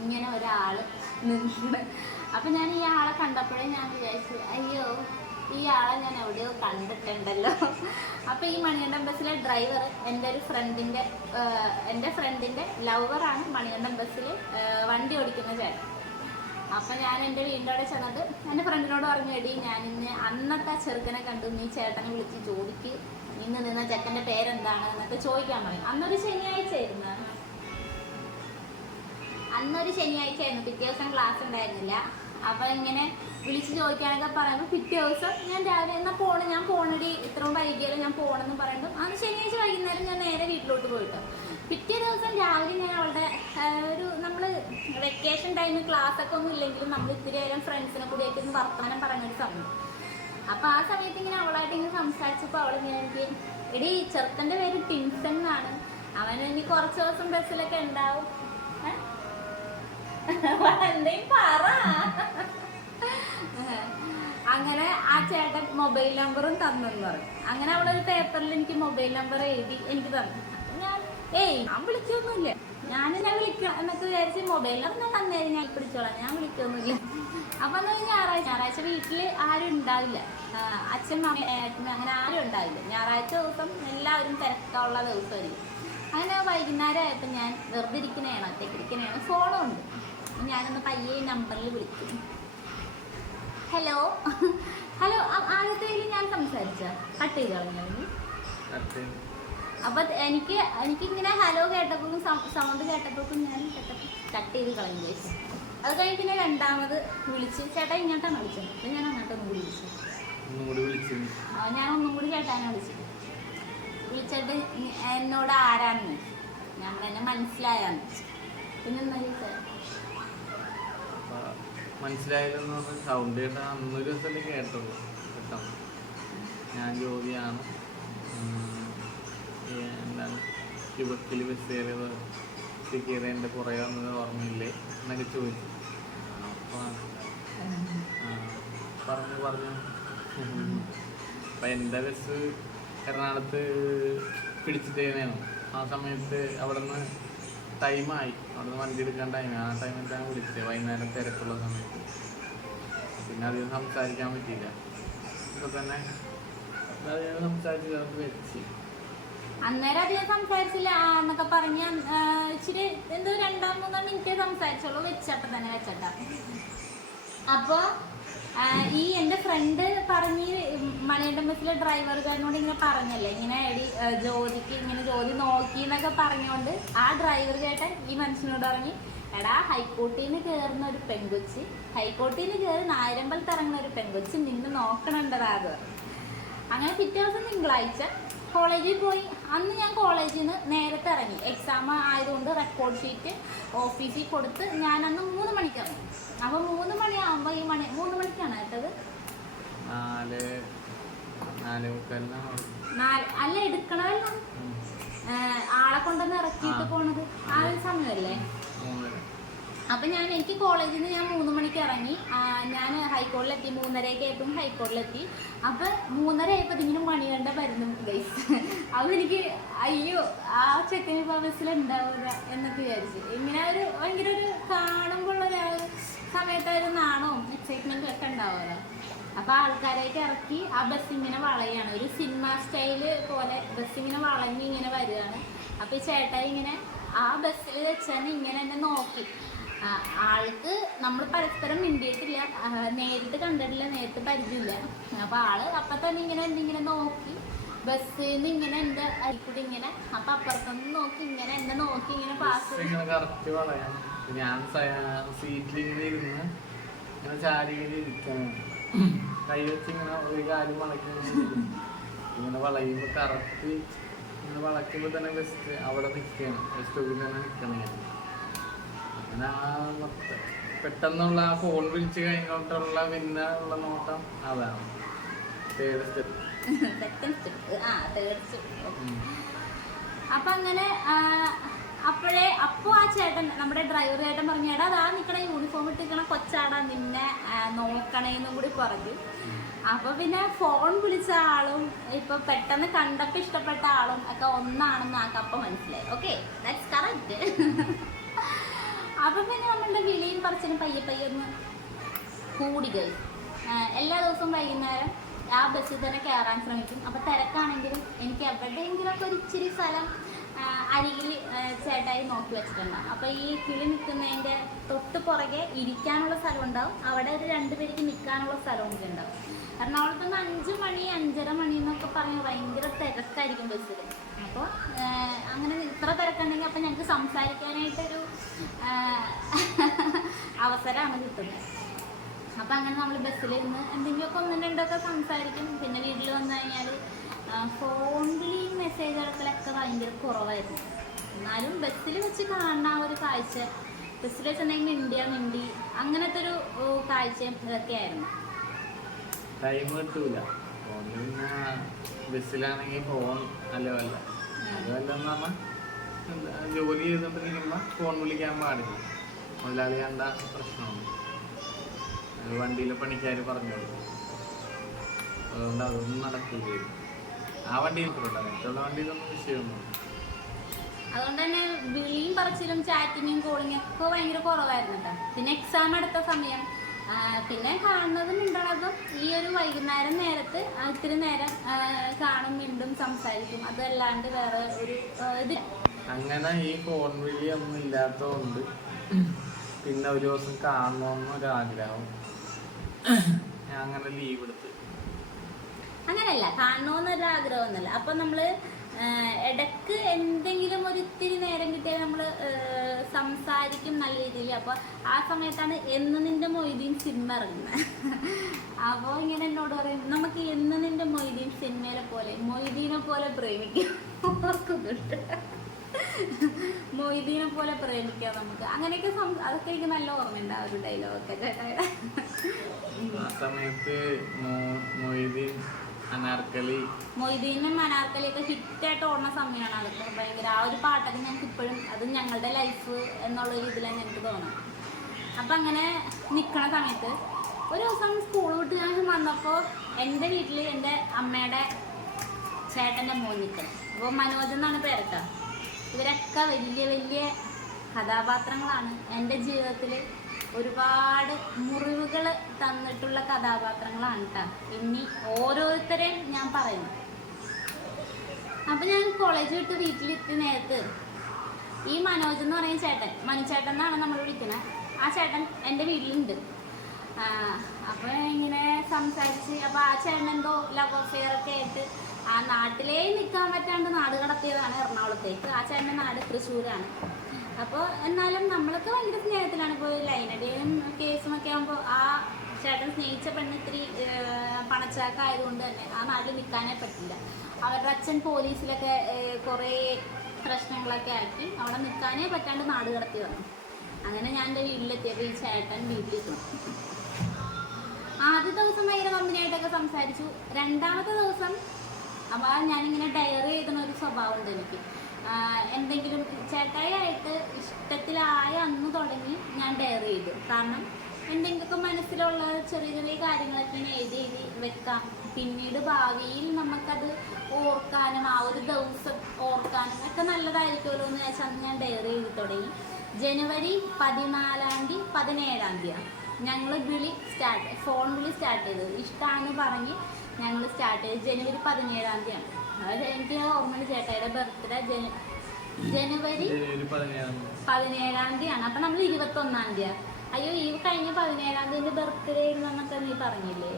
ഇങ്ങനെ ഒരാൾ നിന്ന്. അപ്പം ഞാൻ ഈ ആളെ കണ്ടപ്പോഴേ ഞാൻ വിചാരിച്ചു, അയ്യോ ഈ ആളെ ഞാൻ എവിടെയോ കണ്ടിട്ടുണ്ടല്ലോ. അപ്പോൾ ഈ മണികണ്ഠൻ ബസ്സിലെ ഡ്രൈവർ എൻ്റെ ഫ്രണ്ടിൻ്റെ ലവറാണ് മണികണ്ഠൻ ബസ്സിൽ വണ്ടി ഓടിക്കുന്ന ചേട്ടൻ. അപ്പം ഞാൻ എൻ്റെ വീടിൻ്റെ അവിടെ ചെന്നിട്ട് എൻ്റെ ഫ്രണ്ടിനോട് പറഞ്ഞു, എടി ഞാനിന്ന് അന്നത്തെ ചെറുക്കനെ കണ്ടു, നീ ചേട്ടനെ വിളിച്ച് ചോദിക്ക് ഇന്ന് നിന്ന ചെക്കൻ്റെ പേരെന്താണ് എന്നൊക്കെ ചോദിക്കാൻ പറയും. അന്നൊരു ശനിയാഴ്ച ആയിരുന്നു. പിറ്റേ ദിവസം ക്ലാസ് ഉണ്ടായിരുന്നില്ല. അപ്പം ഇങ്ങനെ വിളിച്ച് ചോദിക്കാനൊക്കെ പറയുമ്പോൾ പിറ്റേ ദിവസം ഞാൻ രാവിലെ ഞാൻ പോണടി ഇത്രയും വൈകിയാലും ഞാൻ പോകണമെന്ന് പറയുമ്പോൾ അന്ന് ശനിയാഴ്ച വൈകുന്നേരം ഞാൻ നേരെ വീട്ടിലോട്ട് പോയിട്ട് പിറ്റേ ദിവസം രാവിലെ ഞാൻ അവളുടെ നമ്മൾ വെക്കേഷൻ ടൈമിൽ ക്ലാസ്സൊക്കെ ഒന്നും ഇല്ലെങ്കിലും നമ്മൾ ഇത്തിരി നേരം ഫ്രണ്ട്സിനെ കൂടിയൊക്കെ ഒന്ന് വർത്തമാനം പറഞ്ഞൊരു സമയം. അപ്പോൾ ആ സമയത്ത് ഇങ്ങനെ അവളായിട്ട് ഇങ്ങനെ സംസാരിച്ചപ്പോൾ അവളിങ്ങനെ എനിക്ക്, എടി ചെറുക്കൻ്റെ പേര് ടിൻസൺ എന്നാണ്, അവൻ ഇനി കുറച്ച് ദിവസം ബസ്സിലൊക്കെ ഉണ്ടാവും, എന്തെങ്കിലും പറ. അങ്ങനെ ആ ചേട്ടൻ മൊബൈൽ നമ്പറും തന്നെന്ന് പറയും. അങ്ങനെ അവിടെ ഒരു പേപ്പറിൽ എനിക്ക് മൊബൈൽ നമ്പർ എഴുതി എനിക്ക് തന്നു. ഞാൻ ഞാൻ വിളിക്കൊന്നുമില്ല, ഞാൻ വിളിക്കാം എന്നൊക്കെ വിചാരിച്ച് മൊബൈൽ നമ്പർ തന്നേര് ഞാൻ പിടിച്ചോളാം, ഞാൻ വിളിക്കൊന്നുമില്ല. അപ്പൊ ഞായറാഴ്ച വീട്ടിൽ ആരും ഉണ്ടാവില്ല, അച്ഛൻ ഏട്ടൻ അങ്ങനെ ആരും ഉണ്ടാവില്ല. ഞായറാഴ്ച ദിവസം എല്ലാവരും തിരക്കുള്ള ദിവസമായിരിക്കും. അങ്ങനെ വൈകുന്നേരം ആയപ്പോൾ ഞാൻ വെറുതെ ഇരിക്കണേണ്, ഒറ്റയ്ക്കിരിക്കണേണ്, ഫോണും ഉണ്ട്. ഞാനൊന്ന് പയ്യെ നമ്പറിൽ വിളിക്കും. Hello hello. ആദ്യത്തേൽ ഞാൻ സംസാരിച്ച കട്ട് ചെയ്ത് കളഞ്ഞു. അപ്പൊ എനിക്കിങ്ങനെ ഹലോ കേട്ടപ്പോഴും സൗണ്ട് കേട്ടപ്പോഴും ഞാൻ കട്ട് ചെയ്ത് കളഞ്ഞു. അത് കഴിഞ്ഞ് പിന്നെ രണ്ടാമത് വിളിച്ച് ചേട്ടാ ഇങ്ങോട്ടാണ് വിളിച്ചത്. അപ്പൊ ഞാൻ അങ്ങോട്ടൊന്നും കൂടി വിളിച്ചു. ഞാൻ ഒന്നും കൂടി ചേട്ടാനെ വിളിച്ചിട്ട് എന്നോട് ആരാന്ന് ഞാൻ എന്നെ മനസ്സിലായാന്ന്. പിന്നെ എന്താ ചോദിച്ചാൽ മനസ്സിലായതെന്ന് പറഞ്ഞാൽ സൗണ്ട് കേട്ടാൽ അന്നൊരു ദിവസം കേട്ടുള്ളൂ. പെട്ടെന്ന് ഞാൻ ജോലിയാണ്, എന്താണ് ക്യൂബക്കിൽ ബസ് കയറിയത് എൻ്റെ പുറകെ വന്നത് ഓർമ്മയില്ലേ എന്നൊക്കെ ചോദിച്ചു. അപ്പം പറഞ്ഞു അപ്പം എൻ്റെ ബസ് എറണാകുളത്ത് പിടിച്ചിട്ടേനാണ്. ആ സമയത്ത് അവിടെ നിന്ന് ടൈമായി, അവിടെ നിന്ന് വണ്ടി എടുക്കാൻ ടൈമായി. ആ ടൈമിലാണ് വിളിച്ചത്, വൈകുന്നേരം തിരക്കുള്ള സമയത്ത്. പിന്നെ അധികം സംസാരിക്കാൻ പറ്റിയില്ല. ഇപ്പൊ തന്നെ അധികം സംസാരിച്ചില്ല, വെച്ച് അന്നേരം അധികം സംസാരിച്ചില്ല എന്നൊക്കെ പറഞ്ഞ് ഇച്ചിരി എന്തോ 2-3 മിനിറ്റ് സംസാരിച്ചോളൂ, വെച്ചപ്പോ തന്നെ വെച്ചട്ടാ. അപ്പൊ ഈ എൻ്റെ ഫ്രണ്ട് പറഞ്ഞ് മണികണ്ഠൻ ബസ്സിലെ ഡ്രൈവർകാരനോട് ഇങ്ങനെ പറഞ്ഞല്ലേ, ഇങ്ങനെ ജ്യോതിക്ക് ഇങ്ങനെ ജ്യോതി നോക്കി എന്നൊക്കെ പറഞ്ഞുകൊണ്ട് ആ ഡ്രൈവർ ചേട്ടൻ ഈ മനുഷ്യനോട് പറഞ്ഞ്, എടാ ഹൈക്കോടതിയിൽ നിന്ന് കയറുന്ന ഒരു പെൺകൊച്ച്, ഹൈക്കോടതിയിൽ നിന്ന് കയറി നായരമ്പലത്ത് ഇറങ്ങുന്ന ഒരു പെൺകൊച്ച് നിന്നെ നോക്കണുണ്ടതാത്. അങ്ങനെ പിറ്റേ ദിവസം തിങ്കളാഴ്ച കോളേജിൽ പോയി. അന്ന് ഞാൻ കോളേജിൽ നിന്ന് നേരത്തെ ഇറങ്ങി, എക്സാം ആയതുകൊണ്ട് റെക്കോർഡ് ഷീറ്റ് ഓഫീസിൽ കൊടുത്ത് ഞാനന്ന് 3 മണിക്ക് ഇറങ്ങി. അപ്പോൾ 3 മണിയാകുമ്പോൾ 3 മണിക്കാണ് കേട്ടത്, അല്ല എടുക്കണമല്ല, ആളെ കൊണ്ടുവന്ന് ഇറക്കിയിട്ട് പോണത് ആ ഒരു സമയമല്ലേ. അപ്പം എനിക്ക് കോളേജിൽ നിന്ന് ഞാൻ 3 മണിക്ക് ഇറങ്ങി. ഞാൻ ഹൈക്കോടതിയിലെത്തി, 3:30 ആയപ്പോൾ ഹൈക്കോടതിയിലെത്തി. അപ്പം 3:30 ആയപ്പോൾ ഇതിങ്ങനെ മണികണ്ട വരുന്നു ഗൈസ്. അപ്പോൾ എനിക്ക് അയ്യോ ആ ചെക്കൻ ഇപ്പോൾ ബസ്സിലുണ്ടാവുക എന്നൊക്കെ വിചാരിച്ചു. ഇങ്ങനെ ഒരു ഭയങ്കര ഒരു കാണുമ്പോഴുള്ളൊരു സമയത്ത് ഒരു നാണവും എക്സൈറ്റ്മെൻറ്റും ഒക്കെ ഉണ്ടാവുമല്ലോ. അപ്പോൾ ആൾക്കാരേക്ക് ഇറക്കി ആ ബസ് ഇങ്ങനെ വളയാണ്, ഒരു സിനിമ സ്റ്റൈല് പോലെ ബസ് ഇങ്ങനെ വളഞ്ഞ് ഇങ്ങനെ വരികയാണ്. അപ്പോൾ ഈ ചേട്ടായി ഇങ്ങനെ ആ ബസ്സിൽ വെച്ചാൽ ഇങ്ങനെ എന്നെ നോക്കി. ആൾക്ക് നമ്മൾ പരസ്പരം മിണ്ടിയിട്ടില്ല, നേരിട്ട് കണ്ടിട്ടില്ല, നേരിട്ട് പരിചയമില്ല. അപ്പോൾ ആള് അപ്പം തന്നെ ഇങ്ങനെ എന്തിങ്ങനെ നോക്കി, ബസ്സിൽ നിന്ന് ഇങ്ങനെ എൻ്റെ അരിക്കൂടി ഇങ്ങനെ, അപ്പം അപ്പുറത്തുനിന്ന് നോക്കി ഇങ്ങനെ എന്നെ നോക്കി ഇങ്ങനെ പാസ്. ഞാൻ സീറ്റിലിങ്ങനെ ഇരുന്ന് ഇങ്ങനെ ചാരിങ്ങനെ ഇരിക്കണം, കൈ വെച്ച് ഇങ്ങനെ ഒരു കാര്യം ഇങ്ങനെ വളയുമ്പോൾ കറക്റ്റ് ഇങ്ങനെ വളയ്ക്കുമ്പോൾ തന്നെ ബെസ്റ്റ് അവിടെ നിൽക്കുകയാണ്, സ്റ്റോപ്പിൽ തന്നെ നിൽക്കണം. അങ്ങനെ ആ പെട്ടെന്നുള്ള ആ ഫോൺ വിളിച്ച് കഴിഞ്ഞോട്ടുള്ള പിന്നെ ഉള്ള നോട്ടം അതാണ് തേർഡ് സ്റ്റെപ്പ്. അപ്പൊ അങ്ങനെ അപ്പോൾ ആ ചേട്ടൻ, നമ്മുടെ ഡ്രൈവർ ചേട്ടൻ പറഞ്ഞു, എടാ അതാ നിൽക്കണ യൂണിഫോം ഇട്ടിരിക്കണ കൊച്ചാടാ നിന്നെ നോക്കണേന്നും കൂടി പറഞ്ഞു. അപ്പൊ പിന്നെ ഫോൺ വിളിച്ച ആളും ഇപ്പൊ പെട്ടെന്ന് കണ്ടപ്പോ ഇഷ്ടപ്പെട്ട ആളും ഒക്കെ ഒന്നാണെന്ന് ആക്കപ്പം മനസ്സിലായി. Okay, that's correct. അപ്പൊ പിന്നെ നമ്മളുടെ വിളിയും പറച്ചിലും പയ്യെ ഒന്ന് കൂടി കഴിഞ്ഞു. എല്ലാ ദിവസവും വൈകുന്നേരം ആ ബസ്സിൽ തന്നെ കയറാൻ ശ്രമിക്കും. അപ്പൊ തിരക്കാണെങ്കിലും എനിക്ക് എവിടെയെങ്കിലുമൊക്കെ ഒരു ഇച്ചിരി സ്ഥലം അരികിൽ ചേട്ടായി നോക്കി വെച്ചിട്ടുണ്ടാവും. അപ്പോൾ ഈ കിളി നിൽക്കുന്നതിൻ്റെ തൊട്ട് പുറകെ ഇരിക്കാനുള്ള സ്ഥലം ഉണ്ടാവും, അവിടെ ഒരു 2 പേർക്ക് നിൽക്കാനുള്ള സ്ഥലവും കൂടി ഉണ്ടാവും. എറണാകുളത്ത് നിന്ന് 5 മണി 5:30 മണി എന്നൊക്കെ പറഞ്ഞാൽ ഭയങ്കര തിരക്കായിരിക്കും ബസ്സിൽ. അപ്പോൾ അങ്ങനെ ഇത്ര തിരക്കുണ്ടെങ്കിൽ അപ്പോൾ ഞങ്ങൾക്ക് സംസാരിക്കാനായിട്ടൊരു അവസരമാണ് കിട്ടുന്നത്. അപ്പോൾ അങ്ങനെ നമ്മൾ ബസ്സിലിരുന്ന് എന്തെങ്കിലുമൊക്കെ 1-2 സംസാരിക്കും. പിന്നെ വീട്ടിൽ വന്നു കഴിഞ്ഞാൽ ഫോൺ വിളിയും മെസ്സേജ് അടക്കലൊക്കെ ഭയങ്കര കുറവായിരുന്നു. എന്നാലും ബസ്സിൽ വെച്ച് കാണുന്ന ആ ഒരു കാഴ്ച, ബസ്സിൽ വെച്ചിട്ടുണ്ടെങ്കിൽ മിണ്ടി അങ്ങനത്തെ ഒരു കാഴ്ചയും ഇതൊക്കെയായിരുന്നു. ടൈം കിട്ടൂല ഫോണിൽ. പിന്നെ ബസ്സിലാണെങ്കിൽ ഫോൺ അല്ലവല്ല എന്ന് പറഞ്ഞാൽ ജോലി ചെയ്തുകൊണ്ടിരിക്കുമ്പോൾ ഫോൺ വിളിക്കാൻ പാടില്ല, മുതലാളി കണ്ട പ്രശ്നമാണ്. വണ്ടിയിലെ പണിക്കാർ പറഞ്ഞോളൂ. അതുകൊണ്ട് അതൊന്നും നടക്കില്ലായിരുന്നു. ആ വണ്ടി കിട്ടുന്നുണ്ടോ? മറ്റുള്ള വണ്ടിയിലൊന്നും വിഷയമൊന്നും. അതുകൊണ്ട് തന്നെ വിളിയും പറച്ചിലും ചാറ്റിങ്ങും കോളിങ്ങും ഒക്കെ ഭയങ്കര കുറവായിരുന്നു കേട്ടോ. പിന്നെ എക്സാം എടുത്ത സമയം പിന്നെ കാണുന്നതും മിണ്ടണതും ഈ ഒരു വൈകുന്നേരം നേരത്ത് ഇത്തിരി നേരം കാണും, മിണ്ടും, സംസാരിക്കും. അതല്ലാണ്ട് വേറെ ഒരു ഇത്. അങ്ങനെ ഈ ഫോൺ വിളി ഒന്നും ഇല്ലാത്തതുകൊണ്ട് പിന്നെ ഒരു ദിവസം കാണണമെന്നൊരാഗ്രഹം ഞാൻ അങ്ങനെ ലീവ് എടുത്ത്. അങ്ങനെയല്ല, കാണണമെന്നൊരു ആഗ്രഹമൊന്നുമല്ല. അപ്പം നമ്മള് ഇടക്ക് എന്തെങ്കിലും ഒരു ഇത്തിരി നേരം കിട്ടിയാൽ നമ്മൾ സംസാരിക്കും നല്ല രീതിയിൽ. അപ്പോൾ ആ സമയത്താണ് എന്ന് നിന്റെ മൊയ്തീൻ സിനിമ ഇറങ്ങുന്നത്. അപ്പോൾ ഇങ്ങനെ എന്നോട് പറയും, നമുക്ക് എന്ന് നിന്റെ മൊയ്തീൻ സിനിമയിലെ പോലെ മൊയ്തീനെ പോലെ പ്രേമിക്കാം. ഓർക്കുന്നുണ്ട്, മൊയ്തീനെ പോലെ പ്രേമിക്കാം നമുക്ക്. അങ്ങനെയൊക്കെ അതൊക്കെ എനിക്ക് നല്ല ഓർമ്മയുണ്ട്, ആ ഒരു ഡയലോഗൊക്കെ ചേട്ടാ. ആ സമയത്ത് മൊയ്തീനും അനാർക്കലിയൊക്കെ ഹിറ്റായിട്ട് ഓടുന്ന സമയമാണ്. അതൊക്കെ ഭയങ്കര ആ ഒരു പാട്ടൊക്കെ ഞങ്ങൾക്ക് ഇപ്പോഴും അത് ഞങ്ങളുടെ ലൈഫ് എന്നുള്ള രീതിയിലാണ് എനിക്ക് തോന്നുന്നത്. അപ്പം അങ്ങനെ നിൽക്കണ സമയത്ത് ഒരു ദിവസം സ്കൂൾ വിട്ട് ഞാൻ വന്നപ്പോൾ എൻ്റെ വീട്ടിൽ എൻ്റെ അമ്മയുടെ ചേട്ടൻ്റെ മോൻ നിൽക്കണം. അപ്പോൾ മനോജ് എന്നാണ് പേരട്ടോ. ഇവരൊക്കെ വലിയ വലിയ കഥാപാത്രങ്ങളാണ്. എൻ്റെ ജീവിതത്തിൽ ഒരുപാട് മുറിവുകൾ തന്നിട്ടുള്ള കഥാപാത്രങ്ങളാണ് കേട്ടോ. ഇനി ഓരോരുത്തരെയും ഞാൻ പറയുന്നു. അപ്പം ഞാൻ കോളേജ് വിട്ട് വീട്ടിലെത്തി നേരത്ത് ഈ മനോജ് എന്ന് പറയുന്ന ചേട്ടൻ, മനുചേട്ടൻ എന്നാണ് നമ്മൾ വിളിക്കുന്നത്, ആ ചേട്ടൻ എൻ്റെ വീട്ടിലുണ്ട്. അപ്പോൾ ഇങ്ങനെ സംസാരിച്ച്, അപ്പോൾ ആ ചേട്ടൻ എന്തോ ലവ് അഫെയർ ഒക്കെ ആയിട്ട് ആ നാട്ടിലേ നിൽക്കാൻ പറ്റാണ്ട് നാട് കടത്തിയതാണ് എറണാകുളത്തേക്ക്. ആ ചേട്ടൻ്റെ നാട് തൃശ്ശൂരാണ്. അപ്പോൾ എന്നാലും നമ്മളൊക്കെ ഭയങ്കര സ്നേഹത്തിലാണ്. ഇപ്പോൾ ലൈനടിയും കേസും ഒക്കെ ആകുമ്പോൾ ആ ചേട്ടൻ സ്നേഹിച്ച പെണ്ണ് ഇത്തിരി പണച്ചാക്കായതുകൊണ്ട് തന്നെ ആ നാട്ടിൽ നിൽക്കാനേ പറ്റില്ല. അവരുടെ അച്ഛൻ പോലീസിലൊക്കെ കുറേ പ്രശ്നങ്ങളൊക്കെ ആക്കി അവിടെ നിൽക്കാനേ പറ്റാണ്ട് നാട് കടത്തി വന്നു. അങ്ങനെ ഞാൻ എൻ്റെ വീട്ടിലെത്തിയപ്പോൾ ഈ ചേട്ടൻ വീട്ടിലെത്തും. ആദ്യത്തെ ദിവസം ഭയങ്കര കമ്പനിയായിട്ടൊക്കെ സംസാരിച്ചു. രണ്ടാമത്തെ ദിവസം അപ്പോൾ ഞാനിങ്ങനെ ഡയറി എഴുതുന്ന ഒരു സ്വഭാവമുണ്ട് എനിക്ക്. എന്തെങ്കിലും ചേട്ടായിട്ട് ഇഷ്ടത്തിലായ അന്ന് തുടങ്ങി ഞാൻ ഡയറി ചെയ്തു. കാരണം എന്തെങ്കിലുമൊക്കെ മനസ്സിലുള്ള ചെറിയ ചെറിയ കാര്യങ്ങളൊക്കെ എഴുതി എഴുതി വെക്കാം. പിന്നീട് ഭാവിയിൽ നമുക്കത് ഓർക്കാനും ആ ഒരു ദിവസം ഓർക്കാനും ഒക്കെ നല്ലതായിരിക്കുമല്ലോ എന്ന് വെച്ചാൽ അന്ന് ഞാൻ ഡയറി എഴുതി തുടങ്ങി. ജനുവരി 14 17 ഞങ്ങൾ ഫോൺ വിളി സ്റ്റാർട്ട് ചെയ്തത്. ഇഷ്ടമാണെന്ന് പറഞ്ഞ് ഞങ്ങൾ സ്റ്റാർട്ട് ചെയ്ത് ജനുവരി 17 അത് എനിക്ക് ഓർമ്മയുണ്ട്. ചേട്ടായുടെ ബർത്ത്ഡേ ജനുവരി 17 അപ്പം നമ്മൾ 21. അയ്യോ ഈ കഴിഞ്ഞ 17 ബർത്ത്ഡേ എന്നൊക്കെ നീ പറഞ്ഞില്ലേ,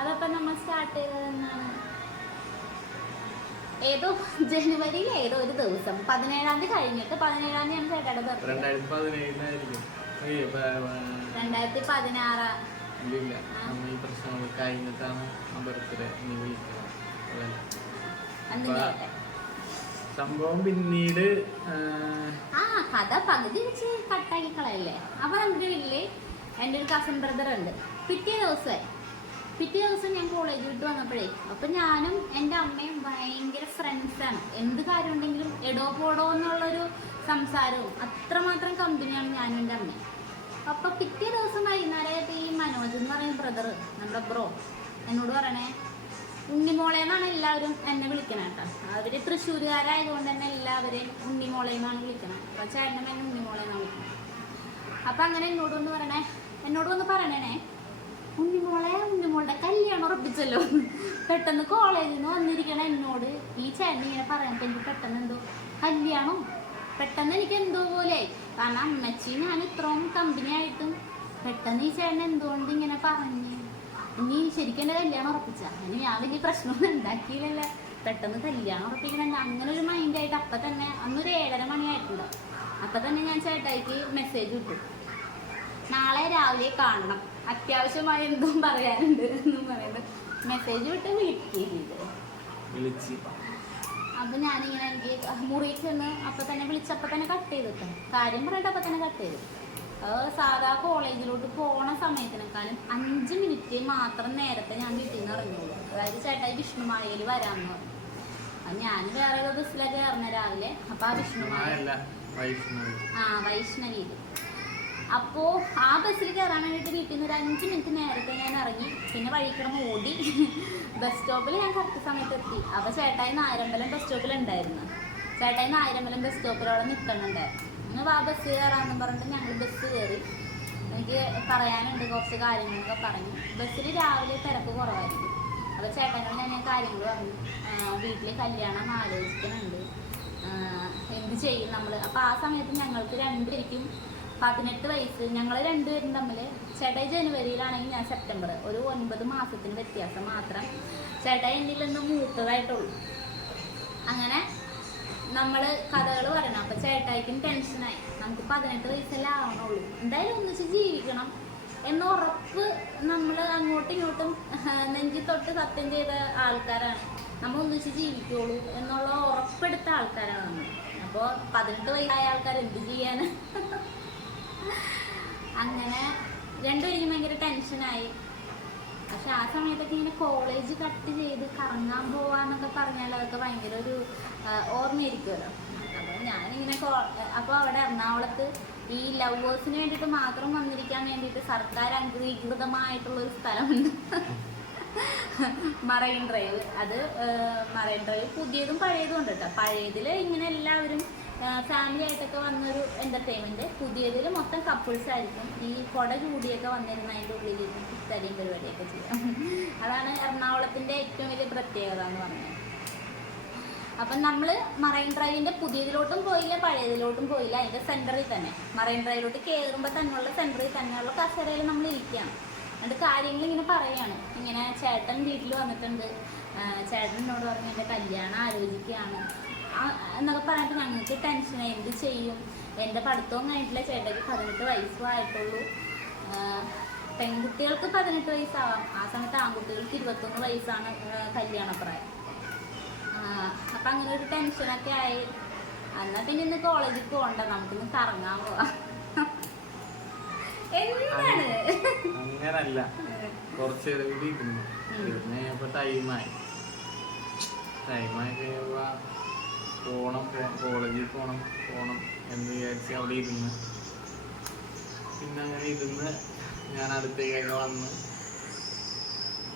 അതപ്പം നമ്മൾ സ്റ്റാർട്ട് ചെയ്തതെന്നാണ്. ഏതോ ജനുവരിയിൽ ഏതോ ഒരു ദിവസം 17 കഴിഞ്ഞിട്ട് 17 ചേട്ടായുടെ ബർത്ത്ഡേ. 2016 സംഭവം പിന്നീട് കഥ പകുതി വെച്ച് കട്ടാക്കി കളയല്ലേ. അപ്പൊ നമ്മുടെ വീട്ടില് എൻ്റെ ഒരു കസിൻ ബ്രദർ ഉണ്ട്. പിറ്റേ ദിവസം ഞാൻ കോളേജ് വിട്ട് വന്നപ്പോഴേ അപ്പൊ ഞാനും എൻ്റെ അമ്മയും ഭയങ്കര ഫ്രണ്ട്സാണ്. എന്ത് കാര്യം ഉണ്ടെങ്കിലും എടോ പോടോ എന്നുള്ളൊരു സംസാരവും അത്രമാത്രം കമ്പനിയാണ് ഞാനും എൻ്റെ അമ്മയും. അപ്പൊ പിറ്റേ ദിവസം വൈകുന്നേരമായപ്പോൾ ഈ മനോജ് എന്ന് പറയുന്ന ബ്രദർ, നമ്മുടെ ബ്രോ, എന്നോട് പറയണേ, ഉണ്ണിമോളെ എന്നാണ് എല്ലാവരും എന്നെ വിളിക്കണം കേട്ടോ. അവര് തൃശ്ശൂരുകാരായതുകൊണ്ട് തന്നെ എല്ലാവരെയും ഉണ്ണിമോളെ എന്നാണ് വിളിക്കണം. അപ്പൊ ചേട്ടനും എന്നെ ഉണ്ണിമോളെ എന്നാണ് വിളിക്കണം. അപ്പൊ അങ്ങനെ എന്നോടൊന്ന് പറയണേ, ഉണ്ണിമോളുടെ കല്യാണം ഉറപ്പിച്ചല്ലോ. പെട്ടെന്ന് കോളേജിൽ നിന്ന് വന്നിരിക്കണ എന്നോട് ഈ ചേട്ടൻ ഇങ്ങനെ പറയുമ്പോൾ എനിക്ക് പെട്ടെന്ന് എന്തോ കല്യാണം, പെട്ടെന്ന് എനിക്ക് എന്തോ പോലെ. കാരണം അമ്മച്ചി ഞാൻ ഇത്രയും കമ്പനിയായിട്ടും പെട്ടെന്ന് ഈ ചേട്ടൻ എന്തുകൊണ്ട് ഇങ്ങനെ പറഞ്ഞ്, ഇനി ശരിക്കും എൻ്റെ കല്യാണം ഉറപ്പിച്ച ഇനി ഞാൻ വലിയ പ്രശ്നമൊന്നും ഉണ്ടാക്കിയില്ലല്ലോ, പെട്ടെന്ന് കല്യാണം ഉറപ്പിക്കണം അങ്ങനെ ഒരു മൈൻഡായിട്ട്. അപ്പം തന്നെ അന്നൊരു 7:30 മണിയായിട്ടുണ്ട്. അപ്പം തന്നെ ഞാൻ ചേട്ടായിക്ക് മെസ്സേജ് ഇട്ടു, നാളെ രാവിലെ കാണണം, അത്യാവശ്യമായി എന്തോ പറയാനുണ്ട് എന്നും പറയുന്നത്. മെസ്സേജ് വിട്ട് വിളിച്ച് അപ്പം ഞാനിങ്ങനെ എനിക്ക് മുറിയിൽ ചെന്ന് അപ്പം തന്നെ വിളിച്ചപ്പം തന്നെ കട്ട് ചെയ്തിട്ടോ. കാര്യം പറഞ്ഞിട്ട് അപ്പം തന്നെ കട്ട് ചെയ്തു. സാധാ കോളേജിലോട്ട് പോണ സമയത്തിനേക്കാളും 5 മിനിറ്റ് മാത്രം നേരത്തെ ഞാൻ വീട്ടിൽ നിന്ന് ഇറങ്ങിയുള്ളൂ. അതായത് ചേട്ടായി വിഷ്ണുമായയിൽ വരാമെന്ന് പറഞ്ഞു. അത് ഞാൻ വേറെ ഒരു ബസ്സിലൊക്കെ കയറുന്ന രാവിലെ. അപ്പം ആ വൈഷ്ണവിയിൽ അപ്പോൾ ആ ബസ്സിൽ കയറാൻ വേണ്ടിയിട്ട് വീട്ടിൽ നിന്ന് ഒരു 5 മിനിറ്റ് നേരത്തെ ഞാൻ ഇറങ്ങി. പിന്നെ വഴിക്കിടന്ന് ഓടി ബസ് സ്റ്റോപ്പിൽ ഞാൻ കറക്റ്റ് സമയത്ത് എത്തി. അപ്പോൾ ചേട്ടായി നായരമ്പലം ബസ് സ്റ്റോപ്പിൽ ഉണ്ടായിരുന്നു. ചേട്ടായി നായരമ്പലം ബസ് സ്റ്റോപ്പിലവിടെ നിൽക്കുന്നുണ്ടായിരുന്നു. ഇന്ന് വാ ബസ് കയറാമെന്ന് പറഞ്ഞിട്ട് ഞങ്ങൾ ബസ് കയറി. എനിക്ക് പറയാനുണ്ട് കുറച്ച് കാര്യങ്ങളൊക്കെ പറഞ്ഞു. ബസ്സിൽ രാവിലെ തിരക്ക് കുറവായിരിക്കും. അപ്പോൾ ചേട്ടനോട് ഞാൻ കാര്യങ്ങൾ പറഞ്ഞു. വീട്ടിൽ കല്യാണം ആലോചിക്കുന്നുണ്ട്, എന്ത് ചെയ്യും നമ്മൾ. അപ്പോൾ ആ സമയത്ത് ഞങ്ങൾക്ക് രണ്ടുപേർക്കും 18 വയസ്സ്. ഞങ്ങൾ രണ്ടുപേരും തമ്മിൽ ചേട്ടായി ജനുവരിയിലാണെങ്കിൽ ഞാൻ സെപ്റ്റംബർ, ഒരു 9 മാസത്തിന് വ്യത്യാസം മാത്രം. ചേട്ടായി എന്നിൽ നിന്ന് മൂത്തതായിട്ടുള്ളൂ. അങ്ങനെ നമ്മൾ കഥകൾ പറയണം. അപ്പോൾ ചേട്ടായിക്കും ടെൻഷനായി. നമുക്ക് 18 വയസ്സല്ലേ ആവണുള്ളൂ, എന്തായാലും ഒന്നിച്ച് ജീവിക്കണം എന്ന ഉറപ്പ് നമ്മൾ അങ്ങോട്ടും ഇങ്ങോട്ടും നെഞ്ചി തൊട്ട് സത്യം ചെയ്ത ആൾക്കാരാണ്. നമ്മൾ ഒന്നിച്ച് ജീവിക്കുള്ളൂ എന്നുള്ള ഉറപ്പെടുത്ത ആൾക്കാരാണ് നമ്മൾ. അപ്പോൾ 18 വയസ്സായ ആൾക്കാർ എന്ത് ചെയ്യാൻ? അങ്ങനെ രണ്ടുപേരും ഭയങ്കര ടെൻഷനായി. പക്ഷെ ആ സമയത്തൊക്കെ ഇങ്ങനെ കോളേജ് കട്ട് ചെയ്ത് കറങ്ങാൻ പോവാന്നൊക്കെ പറഞ്ഞാൽ അതൊക്കെ ഭയങ്കര ഒരു ഓർമ്മയിരിക്കുമല്ലോ. അപ്പോൾ ഞാനിങ്ങനെ അപ്പോൾ അവിടെ എറണാകുളത്ത് ഈ ലവേഴ്സിന് വേണ്ടിയിട്ട് മാത്രം വന്നിരിക്കാൻ വേണ്ടിയിട്ട് സർക്കാർ അംഗീകൃതമായിട്ടുള്ളൊരു സ്ഥലമുണ്ട്, മറൈൻ ഡ്രൈവ്. അത് മറൈൻ ഡ്രൈവ് പുതിയതും പഴയതും ഉണ്ട് കേട്ടോ. പഴയതിൽ ഇങ്ങനെ എല്ലാവരും ഫാമിലി ആയിട്ടൊക്കെ വന്നൊരു എൻ്റർടൈൻമെൻറ്റ്. പുതിയതിൽ മൊത്തം കപ്പിൾസ് ആയിരിക്കും. ഈ കൊട ചൂടിയൊക്കെ വന്നിരുന്ന അതിൻ്റെ ഉള്ളിലിരുന്ന് ഇത്തരം പരിപാടിയൊക്കെ ചെയ്യാം. അതാണ് എറണാകുളത്തിൻ്റെ ഏറ്റവും വലിയ പ്രത്യേകത എന്ന് പറഞ്ഞത്. അപ്പം നമ്മൾ മറൈൻ ഡ്രൈവിൻ്റെ പുതിയതിലോട്ടും പോയില്ല, പഴയതിലോട്ടും പോയില്ല. അതിൻ്റെ സെൻറ്ററിൽ തന്നെ മറൈൻ ഡ്രൈവിലോട്ട് കയറുമ്പോൾ തന്നെയുള്ള സെൻറ്ററിൽ തന്നെയുള്ള കസേരയിൽ നമ്മൾ ഇരിക്കുകയാണ്. എന്നിട്ട് കാര്യങ്ങൾ ഇങ്ങനെ പറയുകയാണ്. ഇങ്ങനെ ചേട്ടൻ വീട്ടിൽ വന്നിട്ടുണ്ട്, ചേട്ടൻ എന്നോട് പറഞ്ഞ് എൻ്റെ കല്യാണം ആലോചിക്കുകയാണ് എന്നൊക്കെ പറഞ്ഞിട്ട് ഞങ്ങൾക്ക് ടെൻഷനായി. എന്ത് ചെയ്യും? എൻ്റെ പഠിത്തവും കഴിഞ്ഞിട്ടില്ല, ചേട്ടയ്ക്ക് 18 വയസ്സും ആയിട്ടുള്ളൂ. പെൺകുട്ടികൾക്ക് 18 വയസ്സാവാം, ആ സമയത്ത് ആൺകുട്ടികൾക്ക് 21 വയസ്സാണ് കല്യാണപ്രായം. അപ്പം അങ്ങനെ ഒരു ടെൻഷനൊക്കെ ആയി. എന്നാൽ പിന്നെ ഇന്ന് കോളേജിൽ പോകണ്ട, നമുക്കിന്ന് കറങ്ങാൻ പോവാം. എന്താണ് അങ്ങനല്ല, കുറച്ച് ടൈമായി കഴിയുമ്പോ പോണം, കോളേജിൽ പോണം എന്ന് വിചാരിച്ച് അവിടെ ഇരുന്ന് പിന്നെ അങ്ങനെ ഇരുന്ന് ഞാൻ അടുത്തേക്കൊക്കെ വന്ന്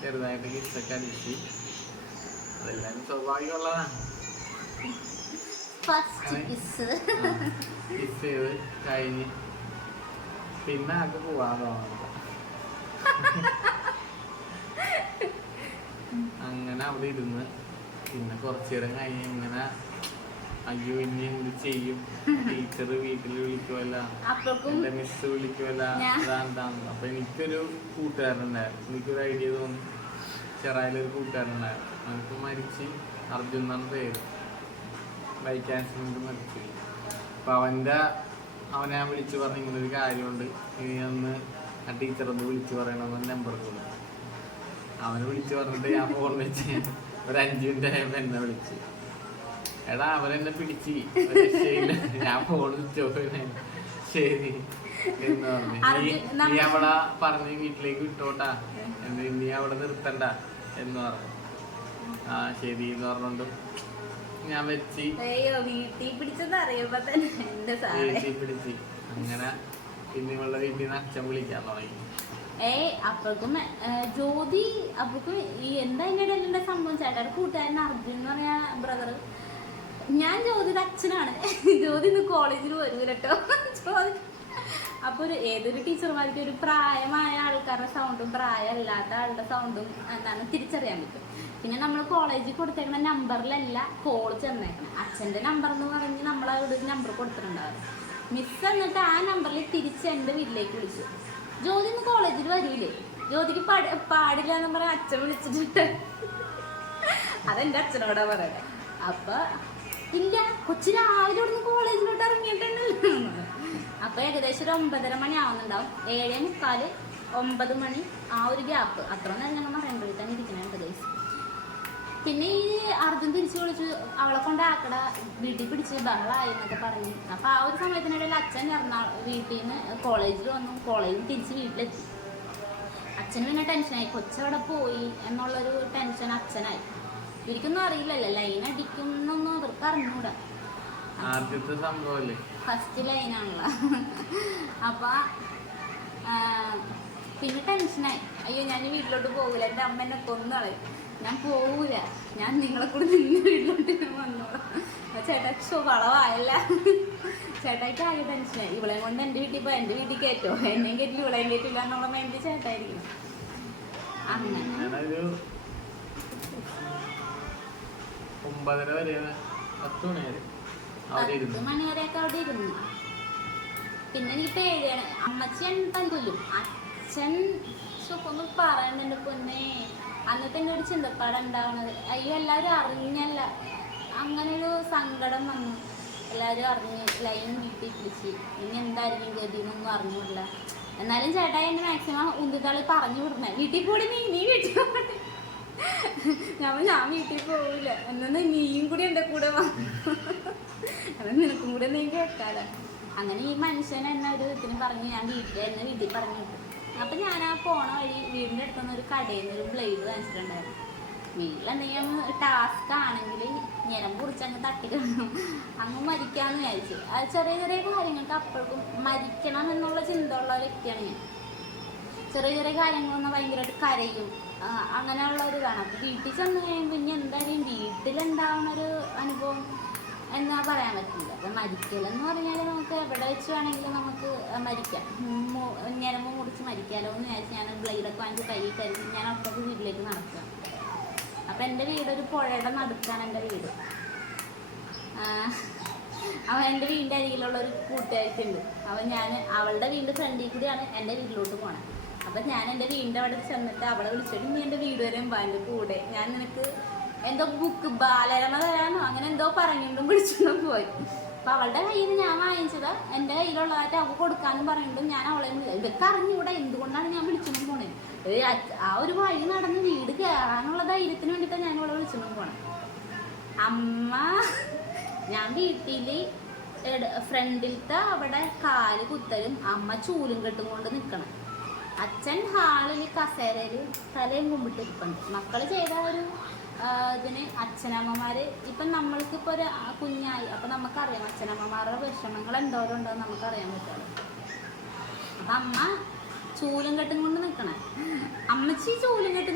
ചെറുതായിട്ട് കിസ്സൊക്കെ അടിച്ച്. അതെല്ലാം സ്വാഭാവികമുള്ളതാണ്. കിസ് ചെയ്ത് കഴിഞ്ഞ് പിന്നെ അത് പോവാൻ തോന്നുന്നില്ല. അങ്ങനെ അവിടെ ഇരുന്ന് പിന്നെ കുറച്ചു നേരം കഴിഞ്ഞ് ഇങ്ങനെ അയ്യോ ഇനി എന്ത് ചെയ്യും, ടീച്ചർ വീട്ടിൽ വിളിക്കുമല്ല, എന്റെ മിസ് വിളിക്കുമല്ല, അതാണ്ടാന്ന്. അപ്പൊ എനിക്കൊരു കൂട്ടുകാരനുണ്ടായിരുന്നു. എനിക്കൊരു ഐഡിയ തോന്നി. ചെറായിലൊരു കൂട്ടുകാരനുണ്ടായിരുന്നു. അവർക്ക് മരിച്ച്, അർജുൻ എന്നാണ് പേര്, ബൈക്ക് ആക്സിഡന്റ് മരിച്ചു. അപ്പൊ അവനെ ഞാൻ വിളിച്ചു പറഞ്ഞ ഇങ്ങനൊരു കാര്യമുണ്ട്, ഇനി ഒന്ന് ആ ടീച്ചറൊന്ന് വിളിച്ചു പറയണമെന്ന് നമ്പർ കൊടുത്തു. അവനെ വിളിച്ചു പറഞ്ഞിട്ട് ഞാൻ ഫോൺ വെച്ച് ഒരു 5 മിനിറ്റ് ആയപ്പോ എന്നെ വിളിച്ച്, എടാ അവരെന്നെ പിടിച്ച് ഞാൻ ഫോൺ വിളിച്ചോ, ശരി എന്ന് പറഞ്ഞു. നീ അവിടെ പറഞ്ഞ് വീട്ടിലേക്ക് വിട്ടോട്ടാ, നീ അവിടെ നിർത്തണ്ട എന്ന് പറഞ്ഞു. ആ ശരി എന്ന് പറഞ്ഞോണ്ട് ഞാൻ വെച്ച് വീട്ടിൽ പിടിച്ച്. അങ്ങനെ പിന്നെ ഇവളുടെ വീട്ടിൽ നിന്ന് അച്ഛൻ വിളിക്കാൻ തുടങ്ങി. അപ്പോഴേക്കും ജ്യോതി അപ്പോഴേക്കും ഈ എന്താ ഇതിൻ്റെ സംഭവം, ചേട്ടായുടെ കൂട്ടുകാരൻ അർജുൻ എന്ന് പറഞ്ഞ ബ്രദർ. ഞാൻ ജ്യോതിയുടെ അച്ഛനാണ്. ജ്യോതി ഇന്ന് കോളേജിൽ വരൂല കേട്ടോ. അപ്പോൾ ഏതൊരു ടീച്ചർമാർക്ക് ഒരു പ്രായമായ ആൾക്കാരുടെ സൗണ്ടും പ്രായമല്ലാത്ത ആളുടെ സൗണ്ടും എന്താണ് തിരിച്ചറിയാൻ പറ്റും. പിന്നെ നമ്മൾ കോളേജിൽ കൊടുത്തേക്കുന്ന നമ്പറിലല്ല കോൾ ചെന്നേക്കണം. അച്ഛൻ്റെ നമ്പർ എന്ന് പറഞ്ഞ് നമ്മളവിടെ ഒരു നമ്പർ കൊടുത്തിട്ടുണ്ടാവും. മിസ് എന്നിട്ട് ആ നമ്പറിൽ തിരിച്ച് എൻ്റെ വീട്ടിലേക്ക് വിളിച്ചു. ജ്യോതി ഇന്ന് കോളേജിൽ വരൂലേ, ജ്യോതിക്ക് പാടില്ല എന്ന് പറഞ്ഞാൽ അച്ഛൻ വിളിച്ചിട്ട് അതെൻ്റെ അച്ഛനോടാ പറയുന്നത്. അപ്പം ഇല്ല, കൊച്ചു രാവിലെ ഇവിടുന്ന് കോളേജിലോട്ട് ഇറങ്ങിയിട്ടുണ്ടല്ലോ. അപ്പോൾ ഏകദേശം ഒരു 9:30 മണി ആവുന്നുണ്ടാവും. 7:45, 9 മണി ആ ഒരു ഗ്യാപ്പ്. അത്ര നേരം ഞങ്ങൾ മറൈൻ തന്നെ ഇരിക്കണുണ്ട് ഗൈസ്. പിന്നെ ഈ അർജുൻ തിരിച്ചു വിളിച്ചു, അവളെ കൊണ്ടാക്കട, വീട്ടിൽ പിടിച്ച് ബഹളായി എന്നൊക്കെ പറഞ്ഞു. അപ്പോൾ ആ ഒരു സമയത്തിനിടയിൽ അച്ഛൻ വീട്ടിൽ നിന്ന് കോളേജിൽ വന്നു, കോളേജിൽ തിരിച്ച് വീട്ടിലെത്തി. അച്ഛന് പിന്നെ ടെൻഷനായി, കൊച്ചവിടെ പോയി എന്നുള്ളൊരു ടെൻഷൻ അച്ഛനായി. ഇവർക്കൊന്നും അറിയില്ലല്ലോ, ലൈൻ അടിക്കുന്നൊന്നും അവർക്ക് അറിഞ്ഞൂടാ. ഫസ്റ്റ് ലൈനാണല്ലോ. അപ്പം പിന്നെ ടെൻഷനായി, അയ്യോ ഞാൻ വീട്ടിലോട്ട് പോകില്ല, എൻ്റെ അമ്മ എന്നെ കൊന്നുകളയും. ഞാൻ പോവൂല, ഞാൻ നിങ്ങളെ കൂടെ നിന്ന് വീട്ടിലോട്ട് ഞാൻ വന്നോളാം. ചേട്ടാ വളവായല്ല, ചേട്ടായിക്ക് ആകെ ടെൻഷനായി. ഇവളെ കൊണ്ട് എൻ്റെ വീട്ടിൽ പോയി എൻ്റെ വീട്ടിൽ കയറ്റോ, എന്നെയും കയറ്റില്ല ഇവളെയും കയറ്റില്ല എന്നുള്ള മൈൻഡ് ചേട്ടായിരിക്കും. അങ്ങനെ 9:30 വരെ 10 മണി വരെ 10 മണി വരെയൊക്കെ അവിടെ ഇരുന്നു. പിന്നെ എനിക്ക് പേടിയാണ്, അമ്മച്ചി തല്ലും, അച്ഛൻ ഒന്ന് പറയണ്ട പൊന്നെ. അന്നത്തെ എൻ്റെ ഒരു ചിന്തപ്പാടുണ്ടാവണത്, അയ്യോ എല്ലാവരും അറിഞ്ഞല്ല, അങ്ങനൊരു സങ്കടം വന്നു. എല്ലാവരും അറിഞ്ഞ് ലൈൻ വീട്ടിൽ പിടിച്ച് ഇനി എന്തായിരിക്കും ഗതി എന്നൊന്നും അറിഞ്ഞില്ല. എന്നാലും ചേട്ടായി എന്നെ മാക്സിമം ഉന്തിത്താളി പറഞ്ഞു വിടണേ, വീട്ടിൽ കൂടി നീ വീട്ടിൽ പോകട്ടെ. ഞാൻ വീട്ടിൽ പോവില്ല, എന്നാ നീയും കൂടി എൻ്റെ കൂടെ വന്നു, അത് നിനക്കും കൂടെ നീ കേൾക്കാല. അങ്ങനെ ഈ മനുഷ്യൻ എന്നെ ഒരു ഇതിന് പറഞ്ഞ് ഞാൻ എന്നെ വീട്ടിൽ പറഞ്ഞു വിട്ടു. അപ്പം ഞാൻ ആ പോണ വഴി വീടിൻ്റെ അടുത്തുനിന്ന് ഒരു കടയിൽ നിന്ന് ഒരു ബ്ലേഡ് വാങ്ങിച്ചിട്ടുണ്ടായിരുന്നു. വീട്ടിലെന്തെങ്കിലും ടാസ്ക് ആണെങ്കിൽ ഞരമ്പ് കുറിച്ചങ്ങ് തട്ടിക്കണം, അങ്ങ് മരിക്കാമെന്ന് വിചാരിച്ചു. അത് ചെറിയ ചെറിയ കാര്യങ്ങൾക്ക് അപ്പോഴേക്കും മരിക്കണം എന്നുള്ള ചിന്ത ഉള്ള വ്യക്തിയാണ് ഞാൻ. ചെറിയ ചെറിയ കാര്യങ്ങളൊന്നും ഭയങ്കരമായിട്ട് കരയും, അങ്ങനെയുള്ള ഒരു ഇതാണ്. അപ്പോൾ വീട്ടിൽ ചെന്ന് കഴിയുമ്പോൾ ഇനി എന്തായാലും വീട്ടിലുണ്ടാവുന്നൊരു അനുഭവം എന്നാ പറയാൻ പറ്റില്ല. അപ്പം മരിക്കലെന്ന് പറഞ്ഞാൽ നമുക്ക് എവിടെ വെച്ച് വേണമെങ്കിലും നമുക്ക് മരിക്കാം, ഞരമ്പ് മുറിച്ച് മരിക്കാമല്ലോ എന്ന് വിചാരിച്ച് ഞാൻ ബ്ലേഡൊക്കെ വാങ്ങിച്ച് കൈ കരുതി ഞാൻ അപ്പുറത്ത് വീട്ടിലേക്ക് നടക്കുക. അപ്പം എൻ്റെ വീടൊരു പുഴയുടെ നടുക്കാണ് എൻ്റെ വീട്. അവൻ എൻ്റെ വീടിൻ്റെ അരികിലുള്ള ഒരു കൂട്ടുകാരിക്കുണ്ട്. അവൻ അവളുടെ വീടിൻ്റെ ഫ്രണ്ടിൽ കൂടിയാണ് എൻ്റെ വീട്ടിലോട്ട് പോണത്. അപ്പം ഞാൻ എൻ്റെ വീടിൻ്റെ അവിടെ ചെന്നിട്ട് അവളെ വിളിച്ചിട്ട് നീ എൻ്റെ വീട് വരെ വാ എൻ്റെ കൂടെ, ഞാൻ നിനക്ക് എന്തോ ബുക്ക് ബാലരമ തരാനോ അങ്ങനെ എന്തോ പറഞ്ഞിട്ടും പിടിച്ചിട്ടും പോയി. അപ്പം അവളുടെ കയ്യിൽ നിന്ന് ഞാൻ വാങ്ങിച്ചത് എൻ്റെ കയ്യിലുള്ളതായിട്ട് അവൾക്ക് കൊടുക്കാനും പറഞ്ഞിട്ടും ഞാൻ അവളെ ഇതൊക്കെ അറിഞ്ഞൂടെ എന്തുകൊണ്ടാണ് ഞാൻ വിളിച്ചിട്ടും പോണത്. ആ ഒരു വഴി നടന്ന് വീട് കയറാനുള്ള ധൈര്യത്തിന് വേണ്ടിയിട്ടാണ് ഞാൻ അവളെ വിളിച്ചിട്ടും പോണത്. അമ്മ ഞാൻ വീട്ടിൽ ഫ്രണ്ടിലത്തെ അവിടെ കാല് കുത്തലും അമ്മ ചൂലും കെട്ടും കൊണ്ട് നിൽക്കണം. അച്ഛൻ ഹാളിൽ കസേരയിൽ തലയും കുമ്പിട്ട് ഇരിപ്പുണ്ട്. മക്കൾ ചെയ്ത ഒരു ഇതിന് അച്ഛനമ്മമാർ ഇപ്പം നമ്മൾക്കിപ്പോൾ ഒരു കുഞ്ഞായി അപ്പം നമുക്കറിയാം അച്ഛനമ്മമാരുടെ വിഷമങ്ങൾ എന്തോരം ഉണ്ടോയെന്ന് നമുക്കറിയാൻ പറ്റുള്ളൂ. അപ്പം അമ്മ ചൂലും കെട്ടും കൊണ്ട് നിൽക്കണേ, അമ്മച്ചി ചൂലും കെട്ടും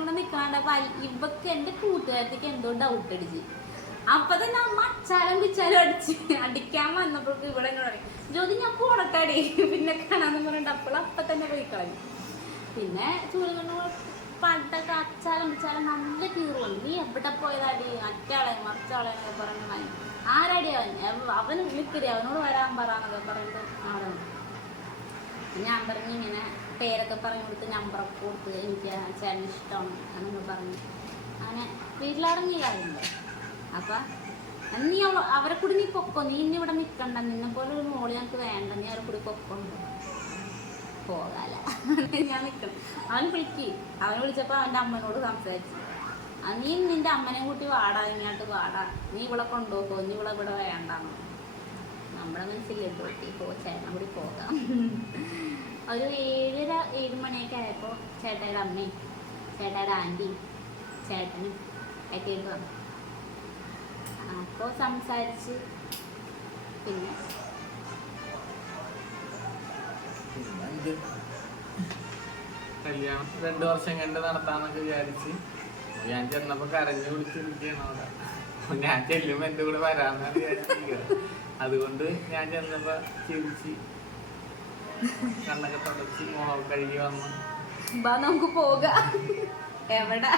കൊണ്ട് നിൽക്കണ ഇവക്ക് എൻ്റെ കൂട്ടുകാരത്തേക്ക് എന്തോ ഡൗട്ട് അടിച്ച്. അപ്പം തന്നെ അമ്മ അച്ചാലും പിച്ചാലും അടിക്കാൻ വന്നപ്പോഴേക്കും ഇവിടെ ഇങ്ങനെ പറയും, ജ്യോതി ഞാൻ പോടട്ടാടി പിന്നെ കാണാന്ന് പറഞ്ഞിട്ട് അപ്പം തന്നെ പോയി കളഞ്ഞു. പിന്നെ ചൂലും കൊണ്ട് പണ്ടൊക്കെ അച്ചാലും പിച്ചാലും നല്ല കീറുണ്ട്, നീ എവിടെ പോയതാടി മറ്റാളെ മറിച്ചാളെ എന്നൊക്കെ പറഞ്ഞു വാങ്ങി. ആരടി അവൻ വിളിക്കരി അവനോട് വരാൻ പറയാന്നൊക്കെ പറഞ്ഞിട്ട് അവിടെ ഞാൻ പറഞ്ഞു ഇങ്ങനെ പേരൊക്കെ പറഞ്ഞു കൊടുത്ത് നമ്പറൊക്കെ കൊടുത്ത് എനിക്ക് ചേട്ടന് ഇഷ്ടമാണ് എന്നൊക്കെ പറഞ്ഞു. അങ്ങനെ വീട്ടിലിറങ്ങിയ കാര്യമുണ്ട്. അപ്പം നീ അവരെ കൂടി നീ പൊക്കോ, നീ ഇനി ഇവിടെ നിൽക്കണ്ട, നിന്നെ പോലെ ഒരു മോള് ഞങ്ങൾക്ക് വേണ്ട, നീ അവരെ കൂടി പൊക്കോണ്ട് പോകാല ഞാൻ നിൽക്കണം. അവൻ അവനെ വിളിച്ചപ്പോൾ അവൻ്റെ അമ്മനോട് സംസാരിച്ചു, നീ നിൻ്റെ അമ്മനെ കൂട്ടി വാടാ, ഇങ്ങോട്ട് വാടാ, നീ ഇവിടെ കൊണ്ടുപോകോ, നീ ഇവിടെ വേണ്ടാന്ന്. നമ്മുടെ മനസ്സിൽ ചേട്ടൻ കൂടി പോകാം. ഒരു 7 മണിയൊക്കെ ആയപ്പോൾ ചേട്ടായുടെ അമ്മയും ചേട്ടായുടെ ആൻറ്റിയും ചേട്ടനും എത്തിയിട്ട് വന്നു. അപ്പോൾ സംസാരിച്ച് പിന്നെ കല്യാണം 2 വർഷം കണ്ട് നടത്താന്നൊക്കെ വിചാരിച്ച് ഞാൻ ചെന്നപ്പോ കരഞ്ഞു വിളിച്ചിരിക്കുകയാണ് അവിടെ. ഞാൻ ചെല്ലുമ്പോ എന്റെ കൂടെ വരാമെന്നാണ് വിചാരിച്ചിരിക്കുക. അതുകൊണ്ട് ഞാൻ ചെന്നപ്പോ ചിരിച്ച് കണ്ണൊക്കെ തുടച്ച് മുഖം കഴുകി വന്ന് നമുക്ക് പോകാം എവിടെ.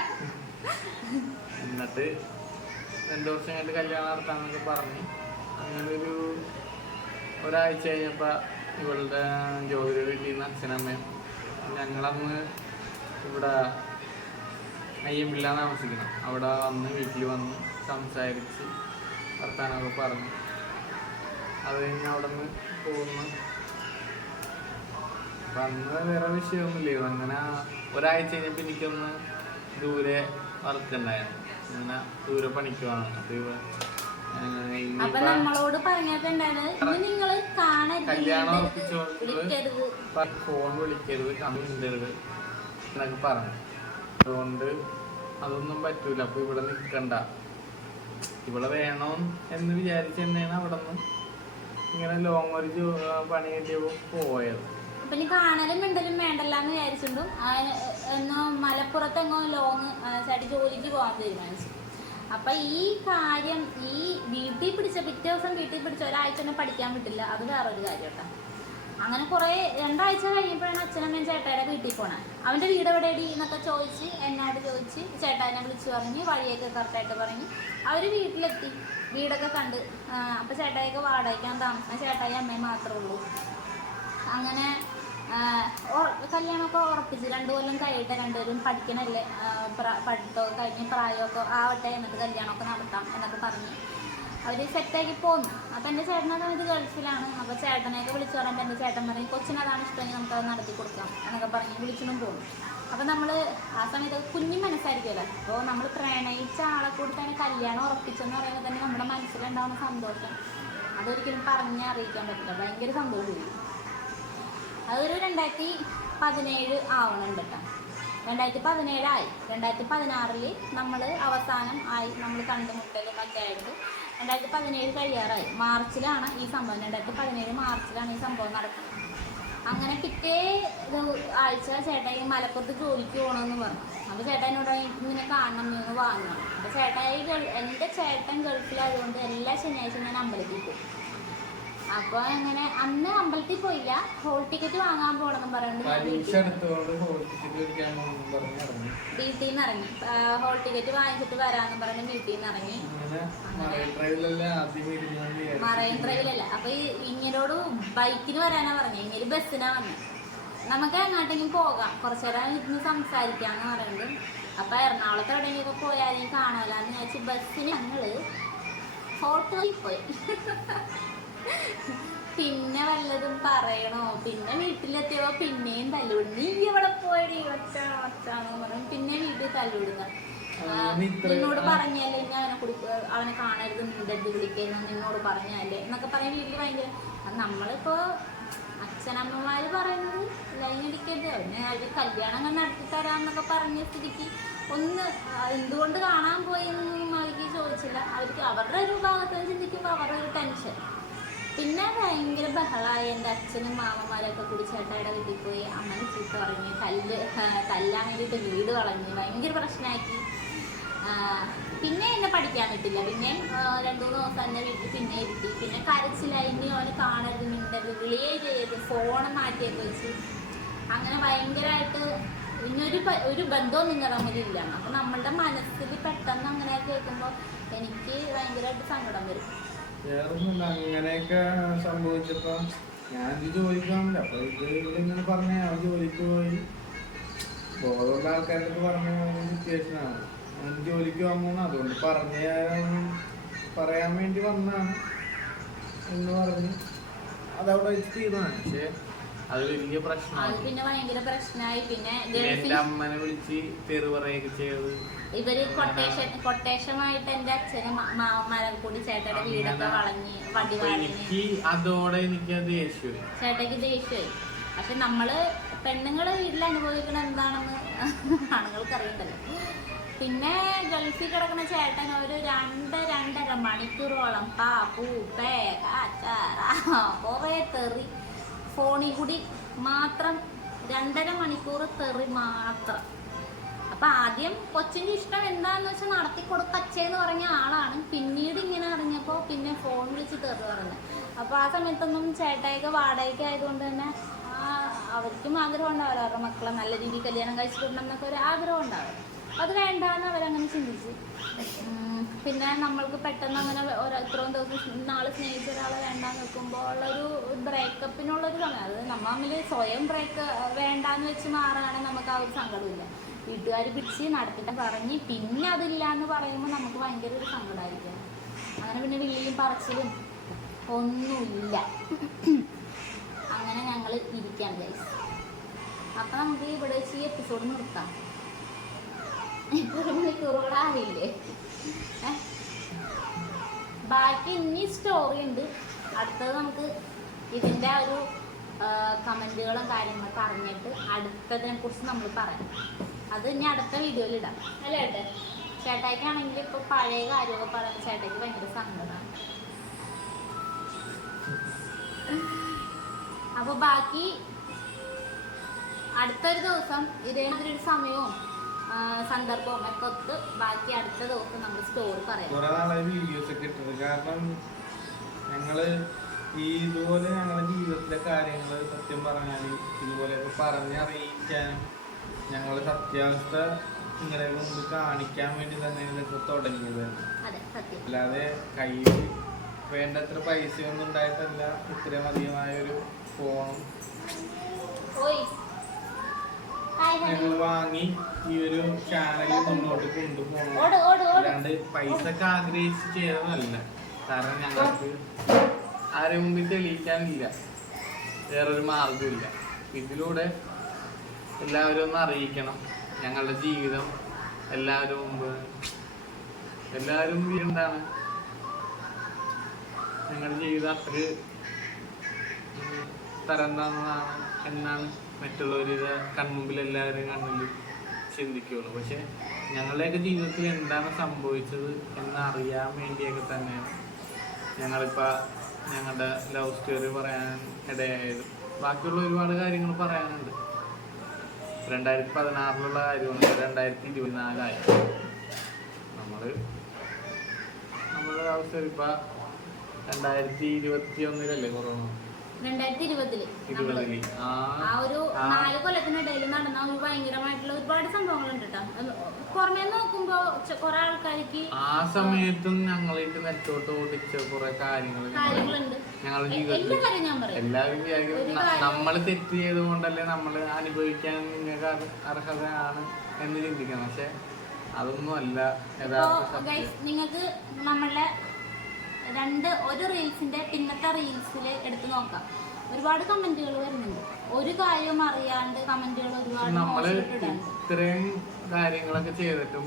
എന്നിട്ട് 2 വർഷം കണ്ട് കല്യാണം നടത്താന്നൊക്കെ പറഞ്ഞ് അങ്ങനെ ഒരാഴ്ച കഴിഞ്ഞപ്പോ ഇവളുടെ ജോലിയുടെ വീട്ടിൽ നിന്ന് അച്ഛനമ്മയും ഞങ്ങളന്ന് ഇവിടെ അയ്യമ്പിള്ള താമസിക്കണം, അവിടെ വന്ന് വീട്ടിൽ വന്ന് സംസാരിച്ച് വർത്താനമൊക്കെ പറഞ്ഞു. അത് കഴിഞ്ഞ് അവിടെ നിന്ന് പോകുന്നു. അപ്പം അന്ന് വേറെ വിഷയമൊന്നുമില്ല. അങ്ങനെ ഒരാഴ്ച കഴിഞ്ഞപ്പോൾ എനിക്കൊന്ന് ദൂരെ വർക്ക് ഉണ്ടായിരുന്നു, അങ്ങനെ ദൂരെ പണിക്ക് പോകണം. അപ്പൊ നമ്മളോട് പറഞ്ഞിട്ടുണ്ടായിരുന്നു നിങ്ങള് കല്യാണം ഉറപ്പിച്ചോണ്ട് ഫോൺ വിളിക്കരുത്, കമ്മിണ്ടരുത് എന്നൊക്കെ പറഞ്ഞു. അതുകൊണ്ട് അതൊന്നും പറ്റൂല, അപ്പൊ ഇവിടെ നിക്കണ്ട, ഇവിടെ വേണം എന്ന് വിചാരിച്ച് തന്നെയാണ് അവിടെ നിന്ന് ഇങ്ങനെ ലോങ് ഒരു പണി കിട്ടിയപ്പോ പോയത്. അപ്പൊ ഇനി കാണലും മിണ്ടലും വേണ്ടല്ല എന്ന് വിചാരിച്ചിട്ടും എന്നോ മലപ്പുറത്തെങ്ങോ ലോങ് ചേട്ടൻ ജോലിക്ക് പോകാൻ തീരുമാനിച്ചു. അപ്പൊ ഈ കാര്യം ഈ വീട്ടിൽ പിടിച്ച പിറ്റേ ദിവസം വീട്ടിൽ പിടിച്ച ഒരാഴ്ച തന്നെ പഠിക്കാൻ പറ്റില്ല, അത് വേറൊരു കാര്യം കേട്ടോ. അങ്ങനെ കുറേ 2 ആഴ്ച കഴിയുമ്പോഴാണ് അച്ഛനമ്മയും ചേട്ടായുടെ വീട്ടിൽ പോണേ. അവൻ്റെ വീട് എവിടെയടി എന്നൊക്കെ ചോദിച്ച് എന്നോട് ചോദിച്ച് ചേട്ടായിനെ വിളിച്ച് പറഞ്ഞ് വഴിയൊക്കെ കറക്റ്റായിട്ട് പറഞ്ഞ് അവർ വീട്ടിലെത്തി. വീടൊക്കെ കണ്ട്. അപ്പോൾ ചേട്ടായിക്ക് വാടകയ്ക്കാൻ താമസം, ചേട്ടായി അമ്മയും മാത്രമേ ഉള്ളൂ. അങ്ങനെ കല്യാണമൊക്കെ ഉറപ്പിച്ച് 2 കൊല്ലം കഴിയട്ടെ, രണ്ടുപേരും പഠിക്കണല്ലേ, പഠിത്തമൊക്കെ കഴിഞ്ഞ് പ്രായമൊക്കെ ആവട്ടെ, എന്നിട്ട് കല്യാണമൊക്കെ നടത്താം എന്നൊക്കെ പറഞ്ഞ് അവർ സെറ്റാക്കി പോന്നു. അപ്പം എൻ്റെ ചേട്ടനൊക്കെ ഇത് ഗൾഫിലാണ്. അപ്പോൾ ചേട്ടനെയൊക്കെ വിളിച്ചു പറയുമ്പോൾ എൻ്റെ ചേട്ടൻ പറയും കൊച്ചിനതാണ് ഇഷ്ടമെങ്കിൽ നമുക്കത് നടത്തി കൊടുക്കാം എന്നൊക്കെ പറഞ്ഞ് വിളിച്ചിട്ടും പോകും. അപ്പം നമ്മൾ ആ സമയത്ത് കുഞ്ഞു മനസ്സായിരിക്കുമല്ലോ. അപ്പോൾ നമ്മൾ പ്രണയിച്ച ആളെ കൂടി തന്നെ കല്യാണം ഉറപ്പിച്ചെന്ന് പറയുമ്പോൾ തന്നെ നമ്മുടെ മനസ്സിലുണ്ടാകുന്ന സന്തോഷം അതൊരിക്കലും പറഞ്ഞ് അറിയിക്കാൻ പറ്റില്ല. ഭയങ്കര സന്തോഷമില്ല. അതൊരു 2017 ആവണുണ്ട് കേട്ടോ. 2017 ആയി. 2016 നമ്മൾ അവസാനം ആയി, നമ്മൾ കണ്ടുമുട്ടലും ഒക്കെ ആയിട്ട് 2017 കഴിയാറായി. മാർച്ചിലാണ് ഈ സംഭവം, 2017 മാർച്ചിലാണ് ഈ സംഭവം നടക്കുന്നത്. അങ്ങനെ പിറ്റേ ആഴ്ച ചേട്ടായി മലപ്പുറത്ത് ജോലിക്ക് പോകണമെന്ന് പറഞ്ഞു. അപ്പോൾ ചേട്ടായിനോട് ഇങ്ങനെ കാണണം എന്ന് വാങ്ങണം. അപ്പോൾ ചേട്ടായി എൻ്റെ ചേട്ടൻ ഗൾഫിലായതുകൊണ്ട് എല്ലാ ശനിയാഴ്ച ഞാൻ അമ്പലത്തിൽ പോകും. അപ്പോൾ അങ്ങനെ അന്ന് അമ്പലത്തിൽ പോയില്ല, ഹോൾ ടിക്കറ്റ് വാങ്ങാൻ പോകണമെന്ന് പറയുന്നത് വീട്ടിൽ നിന്ന് ഇറങ്ങി. ഹോൾ ടിക്കറ്റ് വാങ്ങിച്ചിട്ട് വരാമെന്ന് പറഞ്ഞ് വീട്ടിൽ നിന്ന് ഇറങ്ങി. മറൈൻ ഡ്രൈവിലല്ല, അപ്പോൾ ഇങ്ങനോട് ബൈക്കിന് വരാനാ പറഞ്ഞത്, ഇങ്ങനെ ബസ്സിനാ വന്നത്. നമുക്ക് എങ്ങോട്ടെങ്കിലും പോകാം, കുറച്ചു നേരം ഇരുന്ന് സംസാരിക്കാമെന്ന് പറയുന്നത്. അപ്പോൾ എറണാകുളത്ത് എവിടെയെങ്കിലും പോയാലും കാണാമെന്ന് വിചാരിച്ച് ബസ്സിന് ഞങ്ങൾ ഫോട്ടോയിൽ പോയി. പിന്നെ വല്ലതും പറയണോ? പിന്നെ വീട്ടിലെത്തിയപ്പോ പിന്നെയും തല്ലുവിടും. നീ എവിടെ പോയടി ഒച്ചാന്ന് പറഞ്ഞു. പിന്നെ വീട്ടിൽ തല്ലുവിടുക. നിന്നോട് പറഞ്ഞല്ലേ ഇനി അവനെ കാണരുത്, നിന്റെ അടുത്ത് വിളിക്കുന്നു, നിന്നോട് പറഞ്ഞല്ലേ എന്നൊക്കെ പറഞ്ഞ വീട്ടിൽ ഭയങ്കര. നമ്മളിപ്പോ അച്ഛനമ്മമാര് പറയുന്നത് ലൈനടിക്കരുത്, അവര് കല്യാണം അങ്ങനെ നടത്തി തരാന്നൊക്കെ പറഞ്ഞ സ്ഥിതിക്ക് ഒന്ന് എന്തുകൊണ്ട് കാണാൻ പോയി എന്നൊന്നും അവർക്ക് ചോദിച്ചില്ല. അവർക്ക് അവരുടെ ഒരു ഭാഗത്ത് ചിന്തിക്കുമ്പോൾ അവരുടെ ഒരു ടെൻഷൻ. പിന്നെ ഭയങ്കര ബഹളമായി. എൻ്റെ അച്ഛനും മാമന്മാരൊക്കെ കൂടി ചേട്ടായുടെ വീട്ടിൽ പോയി അമ്മനെ ചീത്ത പറഞ്ഞ് തല്ലാൻ വേണ്ടിയിട്ട് വീട് കളഞ്ഞ് ഭയങ്കര പ്രശ്നമാക്കി. പിന്നെ എന്നെ പഠിക്കാൻ പറ്റില്ല. പിന്നെയും 2-3 ദിവസം എൻ്റെ വീട്ടിൽ പിന്നെ ഇരുത്തി. പിന്നെ കരച്ചിലായി, ഇനി അവന് കാണരുത്, മിണ്ടരുത്, വിളിയേ ചെയ്ത്, ഫോൺ മാറ്റിയൊക്കെ വെച്ച്. അങ്ങനെ ഭയങ്കരമായിട്ട് ഒരു ബന്ധവും നിങ്ങളുടെ തമ്മിലില്ല. അപ്പം നമ്മളുടെ മനസ്സിൽ പെട്ടെന്ന് അങ്ങനെ കേൾക്കുമ്പോൾ എനിക്ക് ഭയങ്കരമായിട്ട് സങ്കടം വരും. വേറൊന്നുമില്ല, അങ്ങനെയൊക്കെ സംഭവിച്ചപ്പോൾ ഞാൻ ജോലിക്കാണില്ല. അപ്പോൾ ഇവിടെ ഇങ്ങനെ പറഞ്ഞ അവൻ ജോലിക്ക് പോയി ബോധമുള്ള ആൾക്കാരുടെ പറഞ്ഞ സിറ്റുവേഷനാണ്. അവൻ ജോലിക്ക് വാങ്ങുന്നു, അതുകൊണ്ട് പറയാൻ വേണ്ടി വന്നാണ് എന്ന് പറഞ്ഞ് അതവിടെ വെച്ച് തീർന്നാണ്. പക്ഷേ അത് വലിയ പ്രശ്നമാണ്. പിന്നെ ഭയങ്കര പ്രശ്നമായി. പിന്നെ എൻ്റെ അമ്മനെ വിളിച്ച് തെറി പറയുകയൊക്കെ ചെയ്ത് ഇവര് കൊട്ടേഷമായിട്ട് എൻ്റെ അച്ഛനും മാമന്മാരും കൂടി ചേട്ടയുടെ വീടൊക്കെ വളഞ്ഞ് വടി വളഞ്ഞ് അതോടെ എനിക്ക് ദേഷ്യമായി. ചേട്ടയ്ക്ക് ദേഷ്യമായി. പക്ഷെ നമ്മള് പെണ്ണുങ്ങള് വീട്ടിൽ അനുഭവിക്കണ എന്താണെന്ന് ആണുങ്ങൾക്ക് അറിയണ്ടല്ലോ. പിന്നെ ഗൾഫിൽ കിടക്കുന്ന ചേട്ടൻ ഒരു 2-2.5 മണിക്കൂറോളം കുറേ തെറി ഫോണിൽ കൂടി മാത്രം 2.5 മണിക്കൂർ തെറി മാത്രം. അപ്പം ആദ്യം കൊച്ചിൻ്റെ ഇഷ്ടം എന്താണെന്ന് വെച്ചാൽ നടത്തി കൊടുക്കച്ചേന്ന് പറഞ്ഞ ആളാണ്. പിന്നീട് ഇങ്ങനെ അറിഞ്ഞപ്പോൾ പിന്നെ ഫോൺ വിളിച്ച് തെറി പറഞ്ഞത്. അപ്പോൾ ആ സമയത്തൊന്നും ചേട്ടായിക്ക് വാടകയ്ക്ക് ആയതുകൊണ്ട് തന്നെ അവർക്കും ആഗ്രഹം ഉണ്ടാവില്ല അവരുടെ മക്കളെ നല്ല രീതിയിൽ കല്യാണം കഴിച്ചിട്ടുണ്ടെന്നൊക്കെ എന്നൊക്കെ ഒരു ആഗ്രഹം ഉണ്ടാവും. അത് വേണ്ടാന്ന് അവരങ്ങനെ ചിന്തിച്ച്. പിന്നെ നമ്മൾക്ക് പെട്ടെന്ന് അങ്ങനെ ഇത്രയും ദിവസം നാളെ സ്നേഹിച്ച ഒരാളെ വേണ്ടാന്ന് വെക്കുമ്പോൾ ഉള്ളൊരു ബ്രേക്കപ്പിനുള്ളൊരു സമയം. അത് നമ്മൾ തമ്മിൽ സ്വയം വേണ്ടാന്ന് വെച്ച് മാറുകയാണെങ്കിൽ നമുക്ക് ആ ഒരു സങ്കടമില്ല. വീട്ടുകാർ പിടിച്ച് നടത്തിട്ട് പറഞ്ഞ് പിന്നെ അതില്ല എന്ന് പറയുമ്പോൾ നമുക്ക് ഭയങ്കര ഒരു സങ്കടമായിരിക്കും. അങ്ങനെ പിന്നെ വിളിയും പറച്ചിലും ഒന്നുമില്ല. അങ്ങനെ ഞങ്ങൾ ഇരിക്കാം ഗൈസ്. അപ്പം നമുക്ക് ഇവിടെ വെച്ച് ഈ എപ്പിസോഡ് നിർത്താം. 1 മണിക്കൂറോടെ ആവില്ലേ? ബാക്കി ഇനി സ്റ്റോറി ഉണ്ട്. അടുത്തത് നമുക്ക് ഇതിൻ്റെ ഒരു കമൻറ്റുകളും കാര്യങ്ങളൊക്കെ അറിഞ്ഞിട്ട് അടുത്തതിനെ കുറിച്ച് നമ്മൾ പറയാം. അത് ഇനി അടുത്ത വീഡിയോയിൽ ഇടാം അല്ലേ ഏട്ടെ? ചേട്ടായിക്കാണെങ്കിൽ ഇപ്പോൾ പഴയ കാര്യമൊക്കെ പറയുമ്പോൾ ചേട്ടായിക്ക് ഭയങ്കര സങ്കടമാണ്. അപ്പോൾ ബാക്കി അടുത്തൊരു ദിവസം ഇതേമാതിരി ഒരു സമയവും സന്ദർഭവും ഒക്കെ ഒത്ത് ബാക്കി അടുത്ത ദിവസം നമ്മൾ സ്റ്റോറി പറയാം. കുറെ നാളെ വീഡിയോസ് ഒക്കെ ഇട്ടത് കാരണം ഞങ്ങള് ഇതുപോലെ ഞങ്ങളുടെ ജീവിതത്തിലെ കാര്യങ്ങൾ സത്യം പറഞ്ഞാൽ ഇതുപോലെയൊക്കെ പറഞ്ഞറിയിക്കാനും ഞങ്ങള് സത്യാവസ്ഥ നിങ്ങളെ മുമ്പ് കാണിക്കാൻ വേണ്ടി തന്നെ ഇതൊക്കെ തുടങ്ങിയത്. അല്ലാതെ കയ്യിൽ വേണ്ടത്ര പൈസയൊന്നും ഉണ്ടായിട്ടല്ല ഇത്രയും അധികമായൊരു ഫോണും ഞങ്ങൾ വാങ്ങി ഈ ഒരു ചാനലിൽ മുന്നോട്ട് കൊണ്ടുപോകണം. അല്ലാണ്ട് പൈസ ഒക്കെ ആഗ്രഹിച്ച് ചെയ്തതല്ല. കാരണം ഞങ്ങൾക്ക് ആരെ മുമ്പിൽ തെളിയിക്കാനില്ല, വേറൊരു മാർഗമില്ല. ഇതിലൂടെ എല്ലാവരും ഒന്ന് അറിയിക്കണം ഞങ്ങളുടെ ജീവിതം. എല്ലാവരും മുമ്പ് എല്ലാവരും എന്താണ് ഞങ്ങളുടെ ജീവിതം അത്ര തരം താഴ്ന്നതാണ് എന്നാണ് മറ്റുള്ളവരുടെ കൺമുമ്പിൽ എല്ലാവരും കണ്ണിൽ ചിന്തിക്കുകയുള്ളൂ. പക്ഷെ ഞങ്ങളുടെയൊക്കെ ജീവിതത്തിൽ എന്താണ് സംഭവിച്ചത് എന്നറിയാൻ വേണ്ടിയൊക്കെ തന്നെയാണ് ഞങ്ങളിപ്പോൾ ഞങ്ങളുടെ ലവ് സ്റ്റോറി പറയാൻ ഇടയായത്. ബാക്കിയുള്ള ഒരുപാട് കാര്യങ്ങൾ പറയാനുണ്ട്. 2016 കാര്യമാണ് 2024 നമ്മുടെ അവസ്ഥ ഇപ്പൊ 2021 കൊറോണ 2020 ആ ഒരു 4 കൊല്ലത്തിനിടയിൽ നടന്ന ഒരു ഭയങ്കരമായിട്ടുള്ള ഒരുപാട് സംഭവങ്ങളുണ്ട് കേട്ടോ. പുറമേ നോക്കുമ്പോ കുറെ ആൾക്കാർക്ക് ആ സമയത്തും ഞങ്ങളായിട്ട് നെറ്റോട്ട് ഓടിച്ച കുറെ കാര്യങ്ങളുണ്ട് ഞങ്ങളുടെ ജീവിതത്തിൽ. എല്ലാവരും വിചാരിക്കും നമ്മൾ തെറ്റ് ചെയ്ത് കൊണ്ടല്ലേ നമ്മൾ അനുഭവിക്കാൻ നിങ്ങൾക്ക് അർഹതയാണ് എന്ന് ചിന്തിക്കണം. പക്ഷെ അതൊന്നും അല്ല യഥാർത്ഥ. നിങ്ങൾക്ക് നമ്മളുടെ ഒരു റീൽസിന്റെ പിന്നത്തെ റീൽസിൽ എടുത്ത് നോക്കാം, ഒരുപാട് കമന്റുകൾ വരുന്നുണ്ട്. ഒരു കാര്യവും അറിയാണ്ട് കമന്റുകൾ ഒരുപാട്. നമ്മള് ഇത്രയും കാര്യങ്ങളൊക്കെ ചെയ്തിട്ടും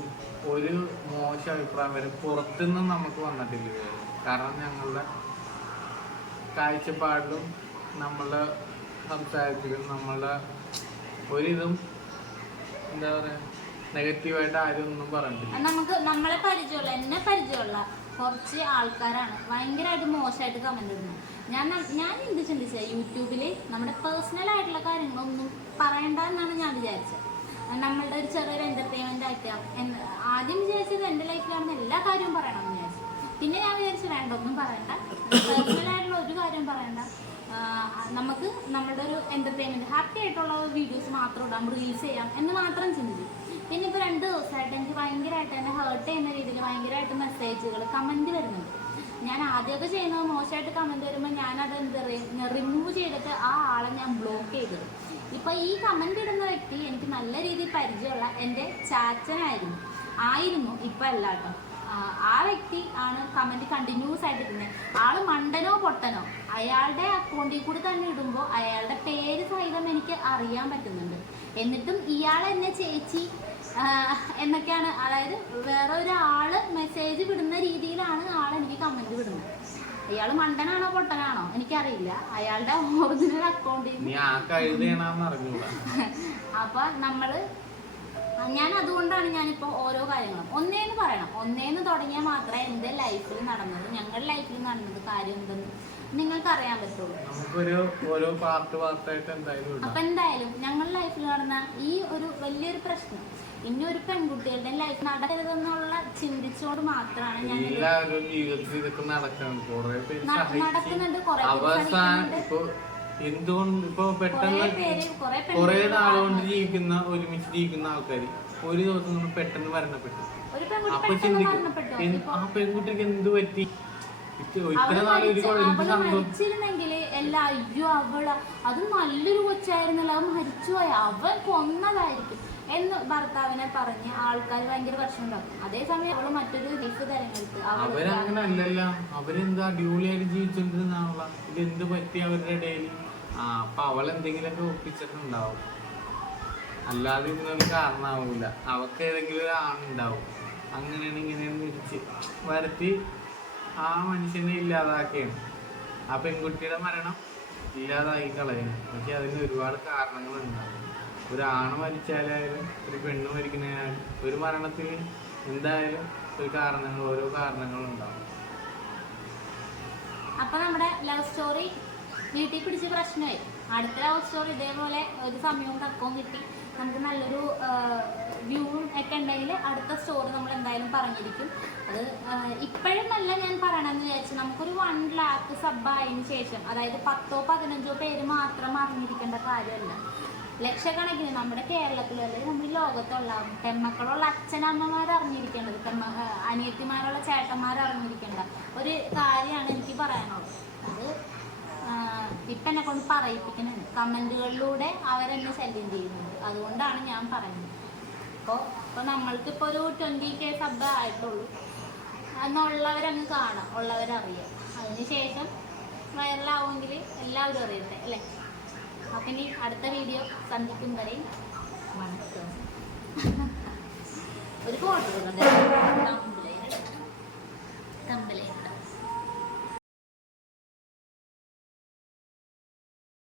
ഒരു മോശം അഭിപ്രായം വരും പുറത്തുനിന്നും നമുക്ക് വന്നിട്ടില്ല. കാരണം ഞങ്ങളുടെ കാഴ്ചപ്പാടിലും നമ്മളുടെ സംസാരത്തിലും നമ്മളുടെ ഒരിതും എന്താ പറയാ നെഗറ്റീവായിട്ട് ആരും ഒന്നും പറഞ്ഞിട്ടില്ല. നമ്മളെ പരിചയമുള്ള എന്നെ പരിചയമുള്ള കുറച്ച് ആൾക്കാരാണ് ഭയങ്കരമായിട്ട് മോശമായിട്ട് കമന്റ് ഇടുന്നത്. ഞാൻ എന്ത് ചിന്തിച്ചത്, യൂട്യൂബില് നമ്മുടെ പേഴ്സണൽ ആയിട്ടുള്ള കാര്യങ്ങളൊന്നും പറയണ്ട എന്നാണ് ഞാൻ വിചാരിച്ചത്. നമ്മളുടെ ഒരു ചെറിയൊരു എന്റർടൈൻമെന്റ് ആക്കാം എന്ന് ആദ്യം വിചാരിച്ചത്. എൻ്റെ ലൈഫിലാണെന്ന് എല്ലാ കാര്യവും പറയണമെന്ന് വിചാരിച്ചു. പിന്നെ ഞാൻ വിചാരിച്ചു വേണ്ട, ഒന്നും പറയണ്ട, പേഴ്സണൽ ആയിട്ടുള്ള ഒരു കാര്യം പറയണ്ട, നമുക്ക് നമ്മളുടെ ഒരു എന്റർടൈൻമെന്റ് ഹാപ്പി ആയിട്ടുള്ള വീഡിയോസ് മാത്രം ഇടാം, റീൽസ് ചെയ്യാം എന്ന് മാത്രം ചിന്തിച്ചു. പിന്നെ ഇപ്പോൾ 2 ദിവസമായിട്ട് എനിക്ക് ഭയങ്കരമായിട്ട് എന്നെ ഹേർട്ട് ചെയ്യുന്ന രീതിയിൽ ഭയങ്കരമായിട്ട് മെസ്സേജുകൾ കമന്റ് വരുന്നുണ്ട്. ഞാൻ ആദ്യമൊക്കെ ചെയ്യുന്നത് മോശമായിട്ട് കമന്റ് വരുമ്പോൾ ഞാനത് റിമൂവ് ചെയ്തിട്ട് ആ ആളെ ഞാൻ ബ്ലോക്ക് ചെയ്തത്. ഇപ്പൊ ഈ കമന്റ് ഇടുന്ന വ്യക്തി എനിക്ക് നല്ല രീതിയിൽ പരിചയമുള്ള എൻ്റെ ചാച്ചനായിരുന്നു. ഇപ്പൊ അല്ല കേട്ടോ. ആ വ്യക്തി ആണ് കമന്റ് കണ്ടിന്യൂസ് ആയിട്ട് ഇടുന്നത്. ആള് മണ്ടനോ പൊട്ടനോ അയാളുടെ അക്കൗണ്ടിൽ കൂടി തന്നെ ഇടുമ്പോൾ അയാളുടെ പേര് സഹിതം എനിക്ക് അറിയാൻ പറ്റുന്നുണ്ട്. എന്നിട്ടും ഇയാൾ എന്നെ ചേച്ചി എന്നൊക്കെയാണ്, അതായത് വേറെ ഒരാള് മെസ്സേജ് വിടുന്ന രീതിയിലാണ് എനിക്ക് കമന്റ് വിടുന്നത്. അയാള് മണ്ടനാണോ പൊട്ടനാണോ എനിക്കറിയില്ല. അയാളുടെ ഒറിജിനൽ അക്കൗണ്ടിൽ അപ്പൊ ഞാൻ അതുകൊണ്ടാണ് ഞാനിപ്പോൾ ഓരോ കാര്യങ്ങളും ഒന്നേന്ന് പറയണം. ഒന്നേന്ന് തുടങ്ങിയാൽ മാത്രമേ എൻ്റെ ലൈഫിൽ നടന്നത്, ഞങ്ങളുടെ ലൈഫിൽ നടന്നത് കാര്യം എന്തെന്ന് നിങ്ങൾക്ക് അറിയാൻ പറ്റുള്ളൂ. അപ്പൊ എന്തായാലും ഞങ്ങളുടെ ലൈഫിൽ നടന്ന ഈ ഒരു വലിയൊരു പ്രശ്നം ഇനി ഒരു പെൺകുട്ടികളുടെ ലൈഫ് നടക്കരുതെന്നുള്ള ചിന്തിച്ചോട് മാത്രമാണ് ഞാൻ നടക്കുന്നുണ്ട്. എന്തുകൊണ്ട് ഇപ്പൊ പെട്ടെന്ന് കുറെ നാളുകൊണ്ട് ഒരുമിച്ച് ജീവിക്കുന്ന ആൾക്കാർ ഒരു ദിവസം കൊണ്ട് പെട്ടെന്ന് മരണപ്പെട്ടു. അപ്പൊ ചിന്തിക്കും ആ പെൺകുട്ടിക്ക് എന്ത് പറ്റി? മരിച്ചിരുന്നെങ്കിൽ എല്ലാ അയ്യോ അത് നല്ലൊരു കൊച്ചായിരുന്നല്ലോ, അവൻ മരിച്ചുപോയ അവൻ കൊന്നതായിരിക്കും എന്ന് ഭർത്താവിനെ പറഞ്ഞ് ആൾക്കാർ ഭയങ്കര പ്രശ്നം ഉണ്ടാക്കും. അതേസമയം അവള് മറ്റൊരു ലൈഫ് തിരഞ്ഞെടുത്ത് അവരങ്ങനെ അല്ലല്ല, അവരെന്താ അടിപൊളിയായിട്ട് ജീവിച്ചോണ്ടിരുന്നാണല്ലോ. ഇതെന്ത് പറ്റി അവരുടെ ഇടയിൽ? അപ്പൊ അവളെന്തെങ്കിലുമൊക്കെ ഒപ്പിച്ചിട്ടുണ്ടാവും, അല്ലാതെ ഇതിനൊരു കാരണമാവൂല. അവർക്ക് ഏതെങ്കിലും ഒരു ആണുണ്ടാവും, അങ്ങനെയാണ് ഇങ്ങനെയാണ് തിരിച്ച് വരുത്തി ആ മനുഷ്യനെ ഇല്ലാതാക്കുകയാണ്. ആ പെൺകുട്ടിയുടെ മരണം ഇല്ലാതായി കളയണം. പക്ഷെ അതിന് ഒരുപാട് കാരണങ്ങളുണ്ടാവും. ഒരാണ് മരിച്ചാലായാലും ഒരു പെണ്ണ് മരിക്കുന്നതിനായാലും ഒരു മരണത്തിന് എന്തായാലും ഓരോ കാരണങ്ങളുണ്ടാവും. അപ്പൊ നമ്മുടെ ലവ് സ്റ്റോറി വീട്ടിൽ പിടിച്ച് പ്രശ്നമായി. അടുത്ത ലവ് സ്റ്റോറി ഇതേപോലെ ഒരു സമയവും തക്കവും കിട്ടി നമുക്ക് നല്ലൊരു വ്യൂവും ഒക്കെ ഉണ്ടെങ്കിൽ അടുത്ത സ്റ്റോറി നമ്മൾ എന്തായാലും പറഞ്ഞിരിക്കും. അത് ഇപ്പോഴും അല്ല ഞാൻ പറയണമെന്ന് വിചാരിച്ചു. നമുക്കൊരു 1 lakh സബ് ആയതിനു ശേഷം, അതായത് 10-15 പേര് മാത്രം അറിഞ്ഞിരിക്കേണ്ട കാര്യമല്ല. ലക്ഷക്കണക്കിന് നമ്മുടെ കേരളത്തിൽ അല്ലെങ്കിൽ നമ്മുടെ ലോകത്തുള്ള പെൺമക്കളുള്ള അച്ഛനമ്മമാർ അറിഞ്ഞിരിക്കേണ്ടത്, അനിയത്തിമാരുള്ള ചേട്ടന്മാർ അറിഞ്ഞിരിക്കേണ്ട ഒരു കാര്യമാണ് എനിക്ക് പറയാനുള്ളത്. അത് ഇപ്പം എന്നെ കൊണ്ട് പറയിപ്പിക്കുന്നുണ്ട്. കമൻറ്റുകളിലൂടെ അവരെന്നെ ശല്യം ചെയ്യുന്നുണ്ട്. അതുകൊണ്ടാണ് ഞാൻ പറയുന്നത്. ഇപ്പോൾ നമ്മൾക്കിപ്പോൾ ഒരു 20K സബ് ആയിട്ടുള്ളൂ എന്നുള്ളവരങ്ങ് കാണാം, ഉള്ളവരറിയാം. അതിനുശേഷം വൈറലാവുമെങ്കിൽ എല്ലാവരും അറിയട്ടെ അല്ലേ? അപ്പം ഇനി അടുത്ത വീഡിയോ സന്ധിക്കും വരെയും വണക്കം. ഒരു ഫോട്ടോ